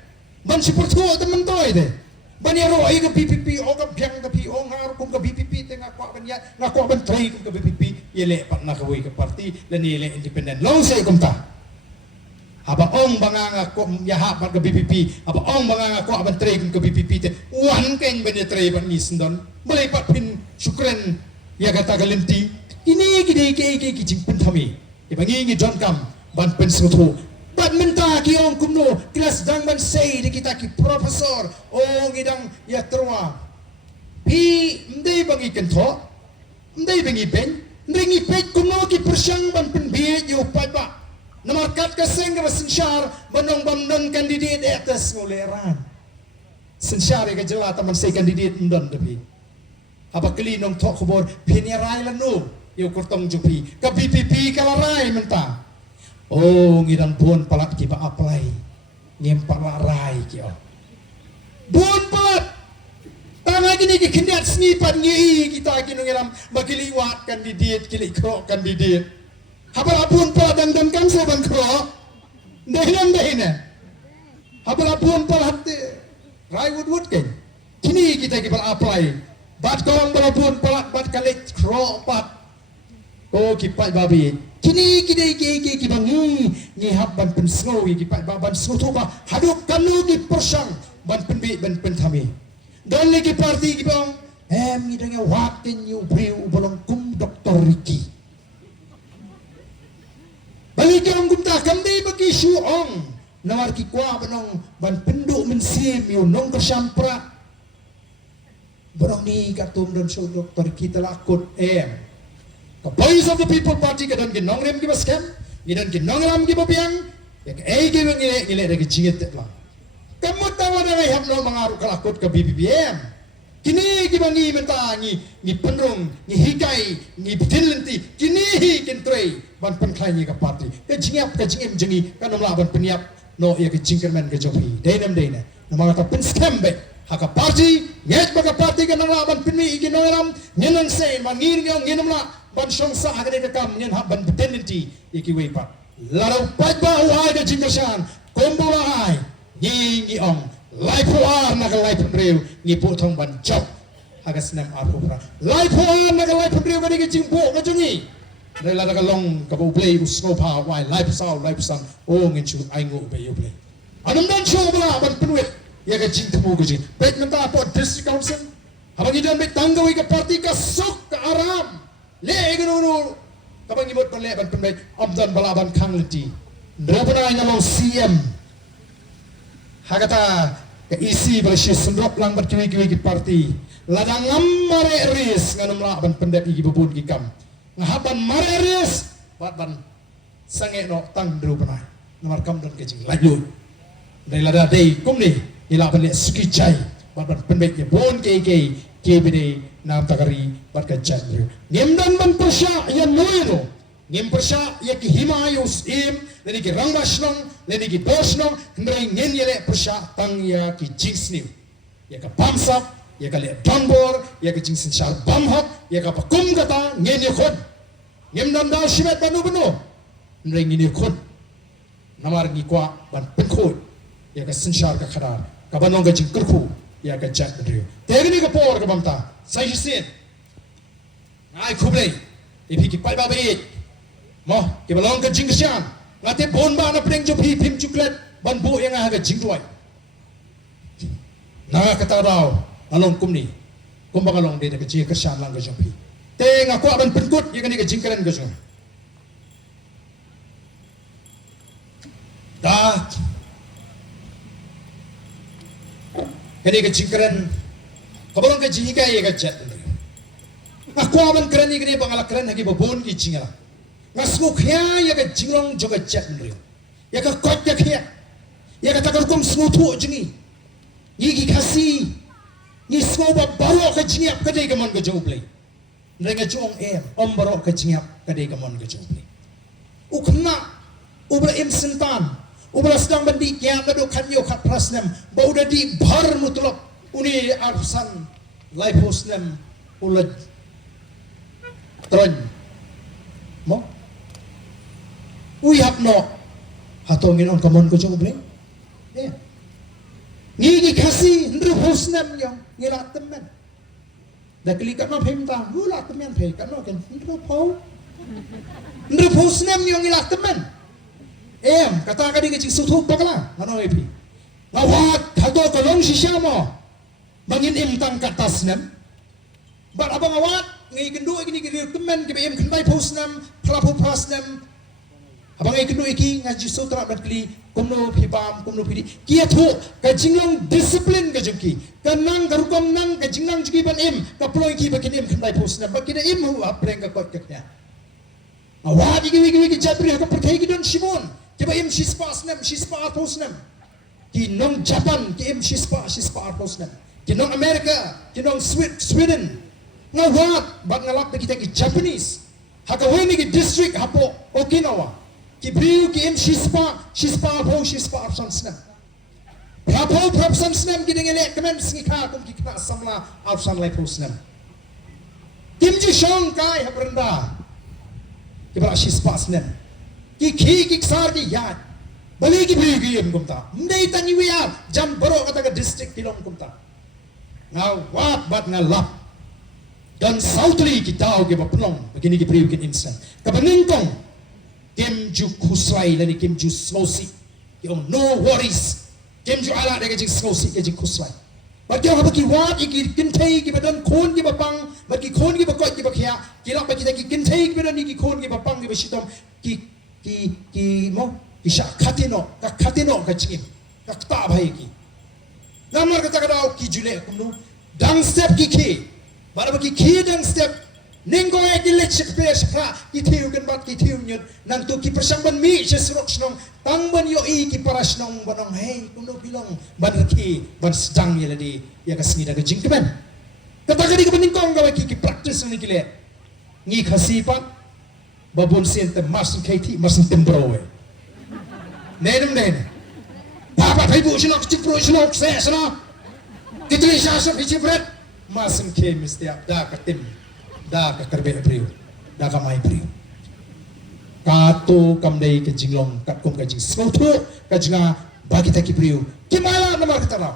ban seperti teman toy de ban ya ro ai ka BPP o ka byang ka pi o ngar kum ka BPP te nga kwa ban ya nga kwa ban trai kum ka BPP yele pat na ka wi ka parti lan yele independent long say kum ta aba ong banganga ko ya ha ban ka BPP aba ong banganga ko ban trai kum ka BPP te wan kan ban ya trai ban ni sendon boleh pat pin syukran ya kata galenti ini ki jing pun thami ibangi John Kam ban pensutu ban menta ki ong kum kumno kelas dang ban sei di kita ki profesor ngidang ya terwa pi ndai bangi kentho ndai bangi pen ndai pet kumno ki persyang ban penbiet yu pada namarkat ka sengga sensyar banong bamnon kandidat atas ngoleran sensyar ka jela taman sei kandidat ndon depi apa kali nong thok khobor phini rai lanu yu kurtong jupi ka PPP kala rai menta ngidang buon palat ki ba apply ngem pala rai ki buon palat tanga gini ki kinat snipan ngi kita kinong ilam magiliwat kandidat kili kro kandidat habala buon palat dan kan sa ban kro dahina habala buon palat rai wood ken kini kita ki ba apply bat kong balapun palat bat kalik kro pat ki pat babi kini ki bangi ni hab ban pen snow ki pat ban snow to ba haduk kanu ki persang ban penbi ban pentami dan lagi parti ki bang ni dengan watin you briu bolong kum doktor Ricky balik ang gumta kamdi bagi syuong nawar ki kwa banong ban penduk mensim you nong bersampra Borong ni katum dan show doktor kita lakut the voice of the people party kadan ginong rem ki baskem gidan ginong ram ki babiang ya ke gi ngile dagi cingit lah kamu tawa na hab no mangaru kalakut ke BBM kini ki bangi mentangi ni penrung ni hikai ni bidilenti kini kentrei ban penklai ni ka party ke jingiap ke jingim jingi kanum la ban peniap no ya ke jingkerman ke jopi dainam daina namang ta penskem be haka parti nyet baka parti ka nanglaban pinmi iginoram nyenang sein man ngir ngong nginamla ban shongsa agade ka kam nyen ha ban tendency ikiwe pa laro pagba wa ga jingashan kombo ai ngi ong lai puar na ka lai punreu ngi potong ban chop haga snam arpura lai puar na ka lai punreu ga digi jingbo ga jungi rela ka long ka bo play usno pa wai lai pusan ngin chu ai ngo be yo play anum dan show bla ban pinwet ya ka jing temu ko jing bet menta po district council habang idan bet tanggawi ka parti ka sok ka aram le gnu kabang ibot pan le ban penbet amdan balaban kang lenti ndopana ngalo CM hagata ka isi balshi sundrop lang bat kiwi ki parti ladang mare ris nganum la ban pendet igi bubun ki kam ngahaban mare ris ban sange no tang ndopana namar kam don ke jing laju dai lada dai kumni ila ban le suki chai bat penbet ye bon ke bide nam takari bat ka janju ngem ban persya ya noiro ngem persya ya ki himayus im leni ki rangbasnong leni ki bosnong ndrai ngen yele persya tang ya ki jingsni ya ka bamsap ya ka le donbor ya ka jingsin shar bamhak ya ka pakum kata ngen ye khod ngem dan da shimet banu banu ndrai ngen ye khod namar ngi kwa ban penkhod ya ka sinshar ka khadar ka banong ka jingkurku ya ka jat ndrio tegni ka por ka bamta sai sin ai khublei ipi ki pai ba be mo ki balong ka jingsian ngate bon ba na preng jo phi phim chuklet ban bu yang ha ka jingduai na ka ta daw along kumni kum ba kalong de ka ji ka shan lang ka jo phi te nga ko ban penkut yang ni ka jingkran ka jo da kani ka jingkran kabalong ka jiga ye ka jat aku aman keren ni kene bangala keren hagi babon ki jinga ngasku khya ya ka jinglong joga jat nri ya ka kot ya khya ya ka takar kum smutu jingi ni ki khasi ni sko ba baro ka jinga ka dei ka mon ka joble renga jong om baro ka jinga ka dei ka mon ka joble ukna ubra im sintan ubra sedang bandi kya ka do khan yo khat prasnam bauda di bhar mutlaq uni arsan life hosnem ulad tron mo uyap no hatongin on kamon ko jong bleng ngi kasi ndru hosnem yo ngila temen da klikat no phem ta hula temen phe kan no ken ndru pau ndru hosnem yo ngila temen kata ka di ke jing sutu pakala ano epi ngawat hato ko long shisha mo bangin im tang katas nem bat abang awat ngi gendu gini gini temen ke em khandai post nem pelapu pas nem Abang iknu iki ngaji sutra bakli kumno phibam kumno phidi kia tho ka jinglong discipline ka jengki kanang karukom nang ka jingnang jugi ban im ka ploi ki bakin im khandai posna bakin im hu apreng ka kot kaknya awadi gi jabri ka perthai gi don shimon ke ba im shispa posnam ki nong Japan ki im shispa posnam ki nong America ki nong Sweden ngawat bak ngalap kita ki Japanese hakaweni ki district hapo Okinawa ki briu ki im shispa absan snam prapo propsan snam ki dengele kemen singka kum ki kna samla absan lai posnam kim ji shong kai habranda ki bra shispa snam ki sar ki yad bali ki briu ki im kumta ndai tani wiya jam baro kata ka district kilom kumta ngaw wat bat ngalap dan sautri ki tau ki bapnong begini ki briu ki insan kabaningkong Kim ju kuslai lani kim ju slosi yung no worries kim ju ala de kajing slosi kajing kuslai but yung habaki wat iki kintay ki badan kon ki bapang but ki kon ki bakot ki bakya kilak ba kita ki kintay ki badan ki kon ki bapang ki basitom ki mo isha katino kajing ka ta bhai ki namar kata kadao ki jule kumnu dang step ki bara ki dang step Nengko ay dilet sekpes pra kitiu kan bat kitiu nyut nang tu ki persangban mi sesrok snong tangban yo I ki paras nong banong hey kuno bilong ban ki ban sedang ya ladi ya kasni da gajing keban kata kali ke beningkong gawe ki practice ni kile ngi khasipan babun sen te masin kaiti masin tembro we nenum baba thai bu sinok chipro sinok se sana kitri sasa bichibret masin ke mistiap da katim da ka karbe abriu da ka mai abriu kato kamdai ke jinglong kat kum ka jing smotho ka jinga bagi ta ki abriu ki mala na mar katara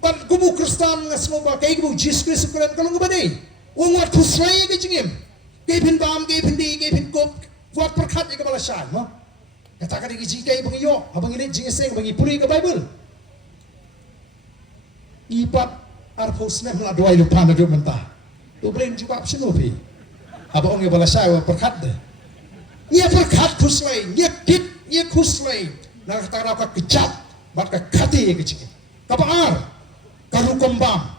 pan kubu kristan ngasmo ba kai kubu jesus kristus kuran kalong ba dei ungat khusrai ke jingim ke phin bam ke phin di ke phin kop kuat perkhat ke bala shan mo kata ka di jing kai bang yo abang ini jing seng bagi puri ke bible ipat arphosna mla doai lu pan do mentah tu boleh jawab senopi apa orang yang balasai wa perkat deh ia perkat kuslai ia kuslai nak kata apa kejap bat ka khati kecik kapar karukombam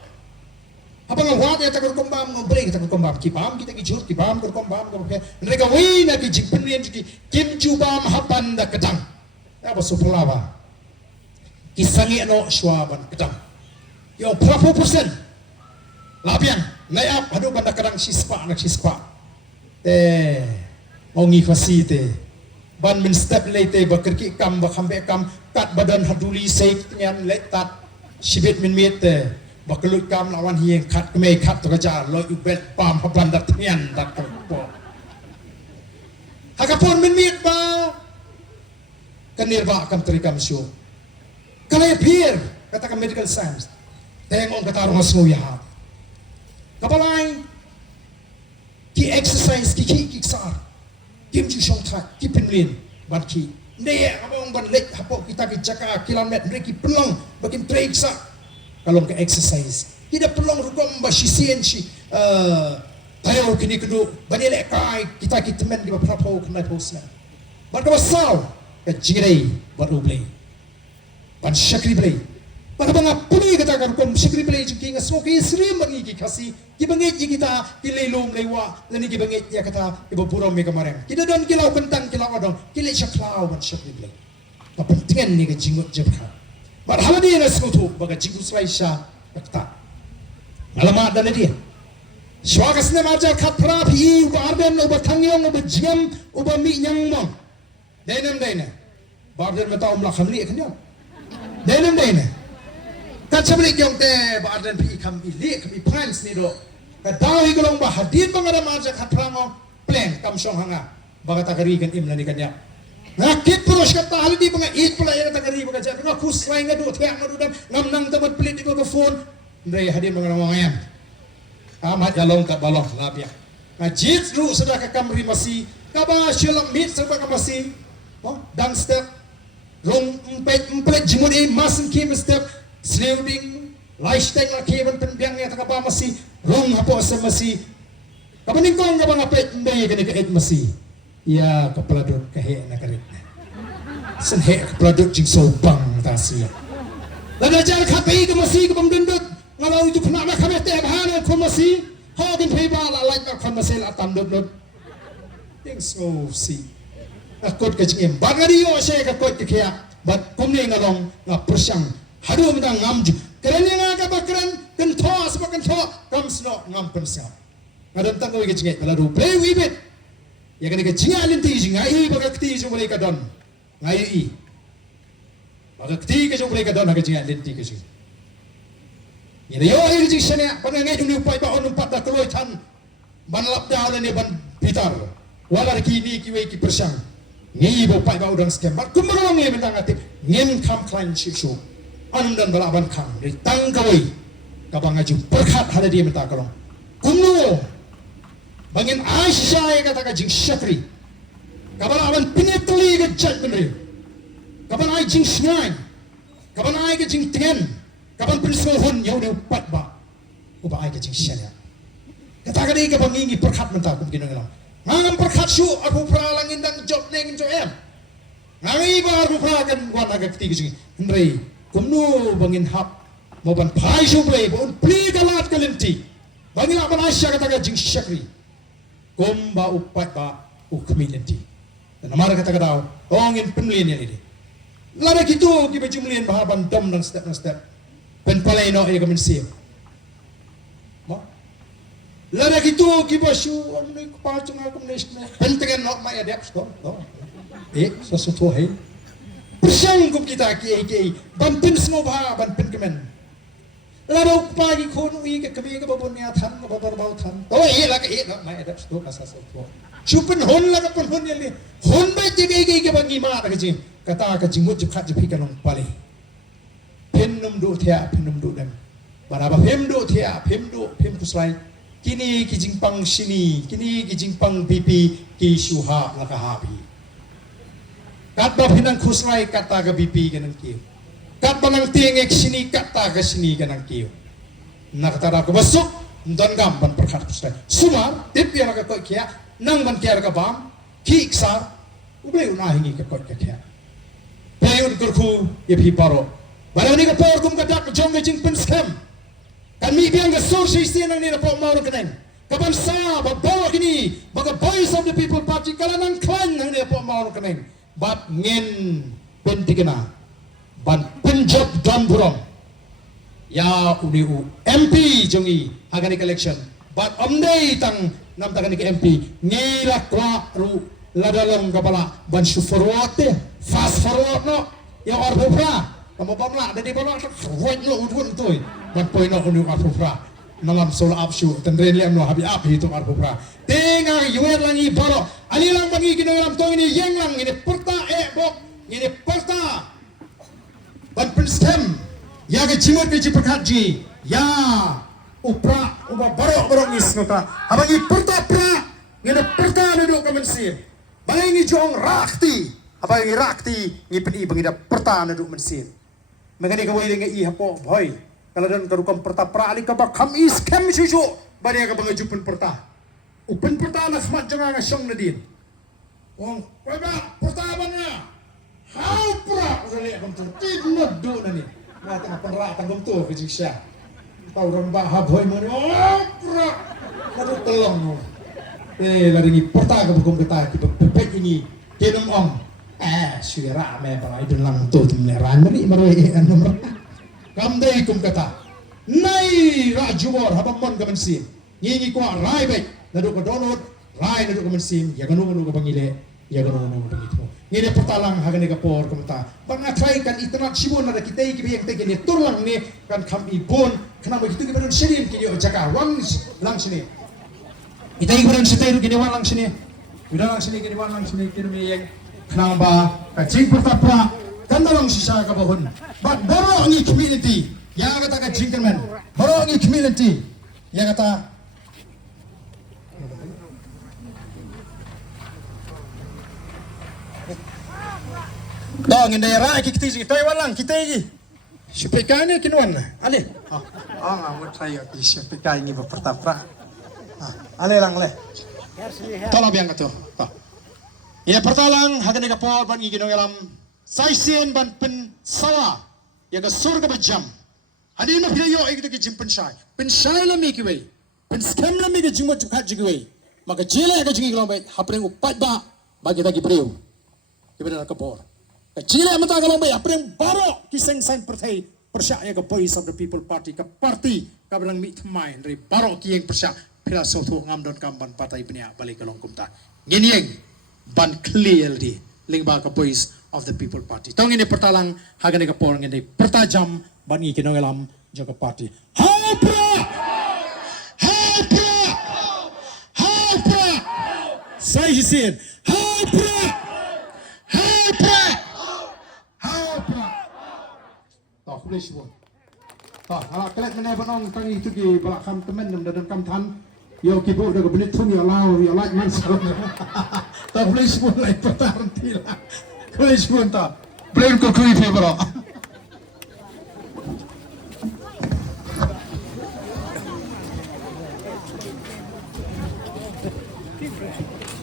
apa ngawat ya karukombam ngobrol kita karukombam kipam kita kijut kipam karukombam ke mereka wina ki jipenian ki kim jubam hapan da kedang apa supelawa kisangi no swaban kedang yo berapa persen lapian layap hadu banda kadang sispa ongi fasite ban min step late bakerki kam bakhambe kam kat badan haduli seik nyan letat sibet min mete bakelut kam lawan hieng khat keme khat to kajar lo ubet pam hablan dat nyan dat ko hakapon min mit ba kanirba kam trikam syo kalay pier kata ka medical science tengong katarong asnguya kapalai ki exercise ki sar kim ju shong thak ki pinlin ban ki ne abang ban lek hapo kita ki jaka kilometer mereka pelong bakin trek sa kalong ke exercise kita pelong rukom ba shisien shi tayo kini kudu banile kai kita ki temen di prapo kenai posna ban ka basau ka jirei ban ublei ban shakri blei pada banga puli kata kan kom sikri play juki nga smoki sri mangi ki khasi ki bangit ji kita ki lelum lewa lani ki bangit ya kata ibu puro me kamareng kita don kilau kentang kilau adong kile shaklau ban sikri play kepentingan ni ke jingut jebha bar haladi na smutu baga jingu slaisha kata alama dan dia swagas ne marja khatra phi barden uba thangyong uba jam uba mi nyang mo denam barden mata umla khamli khanyam denam kan sabli kyong te barden pi kham ili khami plans ni do ka dawi golong ba hadin bangara marja khatrango plan kam song hanga baga takari kan imla ni kanya ngakit puros ka tahali di banga it pula ya takari baga ja nga khus rai nga do thya nga do dam ngam nang tamat plate ko ka phone ndai hadin bangara mangayan amat jalong ka balong labia nga jit ru sada ka kamri masi ka ba shilang mit sa ba ka masi dang step long empet jimudi masin kim step slewding lifestyle la kiban penbiang ya takaba masi rong hapo sa masi kabaning ko nga bang apet ndey gani ka et masi Ya kepeladut kahek nak karit. Sen hek kepeladut jing sobang tasia. Lada jar khapi ke masih ke pemdendut. Ngalau itu kena nak kami tiap hari ke masih. Hagin peba la like nak kami masih atam dendut. Ting so si. Akut ke jing embat ngadi yo saya akut ke kia. Bat kumni ngalong ngap persyang. Hadu mentang ngamju. Kerana ngaka bakran kentoa sebab kentoa kam sno ngam persyang. Ngadam tanggo ke jing peladu play wibit. Ya kan ke jingalin ti jingai bagakti jo boleh kadon. Ngai i. Bagakti ke jo boleh kadon ke jingalin ti ke jo. Ini yo ai ji sene panangai dulu pai ba on empat dah keloi tan. Ban lap dah ni ban pitar. Wala kini kiwe ki persang. Ngi bo pai ba udang scam. Mat kumrong ni mentang ati ngem kam klain shisu. Anum dan balaban kam. Dari tang kawai. Kabang aju berkat hada dia mentang kalong. Kumno. Bangin Aisyah yang katakan jing syakri. Kapan awan pinetli ke jat bener. Kapan ai jing sngai. Kapan ai ke jing ten. Kapan prinsel hun yau ne upat ba. Upa ai ke jing syana. Katakan ini kapan ngingi perkat mentah kum kino ngelang. Ngam perkat su aku pralangin dan job nengin jo em. Ngangi ba aku prakan wan agak ketiga jing. Henry kumno bangin hap. Mau ban pai su play. Bon play galat kalenti. Bangin awan Aisyah katakan jing syakri. Komba upat ba ukmilenti. Dan amara kata kata ongin penlien ini. Lada gitu kita jumlien bahaban dom dan step. Pen palai no ia kemensia. Ma. Lada gitu kita syu amne kepala cunga kemenisme. Pen tengen no mai adap sto. Sesuatu hai. Persang kum kita ki ban pen semua ban pen kemen. Lalu pagi konui ke kami ke babonnya tan ke babau tan. Oh iya lah ke iya mai ada sto asas sto. Cupen hon lah ke pun hon yang ni. Hon baik ke bangi ma ke jing. Kata ke jingmut jepat jepi ke long pali. Penum do thea penum do dem. Baraba pem do thea pem kuslai. Kini ki jingpang sini kini ki jingpang pipi ki syuha lah ke habi. Kat ba pinang kuslai kata ke pipi ke nang kiu. Kat banang tiengek sini kata ke sini kanang kiyo. Nak tara ko masuk dan gamban perkat kusai. Sumar tip yang agak kau kia nang ban kia agak bam kiksar ubleh unah hingi ke kau kia. Payun kurku yepi paro. Baru ni ke por kum kadak jong ngejing pen scam. Kan mi biang ke source isi nang ni na por mau keneng. Kapan sa bawa kini baga voice of the people party kalanang klan nang ni por mau keneng. Bat ngin pentikena. Ban Punjab dan Burong ya UDU MP jongi hagani election but omdei tang nam tagani ke MP ngila kwa ru ladalong kapala ban forward fast forward no ya arbufra kamu pamla dari bawah right no udun toy ban point no unu arbufra nalam sola apsu tendre liam no habi api itu arbufra tenga yuer langi baro ali lang bangi kinolam to ini yang lang ini perta bok ini perta ban penstem ya ke cimut ke ciperkaji ya upra uba barok isnota abangi perta pra ngene perta duduk kemensi bangi jong rakti abangi rakti ngipeni bangida perta duduk mensir mengani kawai dengan i hapo boy kalau dan karukam perta pra ali ka bakam is kem susu bani ka bangajupen perta upen perta na smat jangan ngasong nadin wong ba perta bana how pra udah kamu tu tidak do nani nak tengah penerak tanggung tu kecik syah tahu rambak haboy mana pra lalu tolong lari ni perta ke bukum kita kita pepek ini kenum ong syira me balai dan lang tu meneran ni maroi nomor kamdai kum kata nai rajubor habamon kemensim ngingi kuat rai baik lalu ke donut rai lalu kemensim ya kanu ke bangile ya kanu begitu ini pertalang hagani kapor kumta bang atrai kan itnat sibun ada kita iki yang tegi ni turlang ni kan kami pun kenapa begitu kita serin kini jaka wang lang sini kita iki beran setai kini wang lang sini udah lang sini kini wang lang sini kini yang kenapa kacing pertapa kan dalam sisa kabahun but borok ni community yang kata kacing kan borok ni community yang kata dong in daerah kita sih Taiwan lang kita ini sepeka ni kinuan ale ngamut saya sepeka ini berpertapra ale lang le tolong biang tu Ina pertalang hagan ka por ban iginong alam saisien ban pen sawa ya ka surga bajam. Hadin ma philayo igdo ki jim penshai la mi kiwe pen scam la mi ke jimot khat jiwe maka jela ka jingi glong bai hapreng upat ba bagi ta ki preu ibena ka por ka jela mata glong bai hapreng baro ki seng sign perthai persya ya ka voice of the people party ka party ka belang mi thmai ri baro ki yang persya phila so thu ngam don kam ban partai penia balik ka long kumta nginieng ban clearly lingba ka voice of the people party tong ini pertalang hagan ka por ngini pertajam bani kinong alam jaga party hapra hapra hapra sai jisin hapra hapra hapra ta khule shibon ta hala kelek mene banong tang itu ki balakam temen dalam kam than yo ki bo daga benit thung yo lao yo like man salam ta khule shibon lai patar tila khule shibon ta brain ko kui fe baro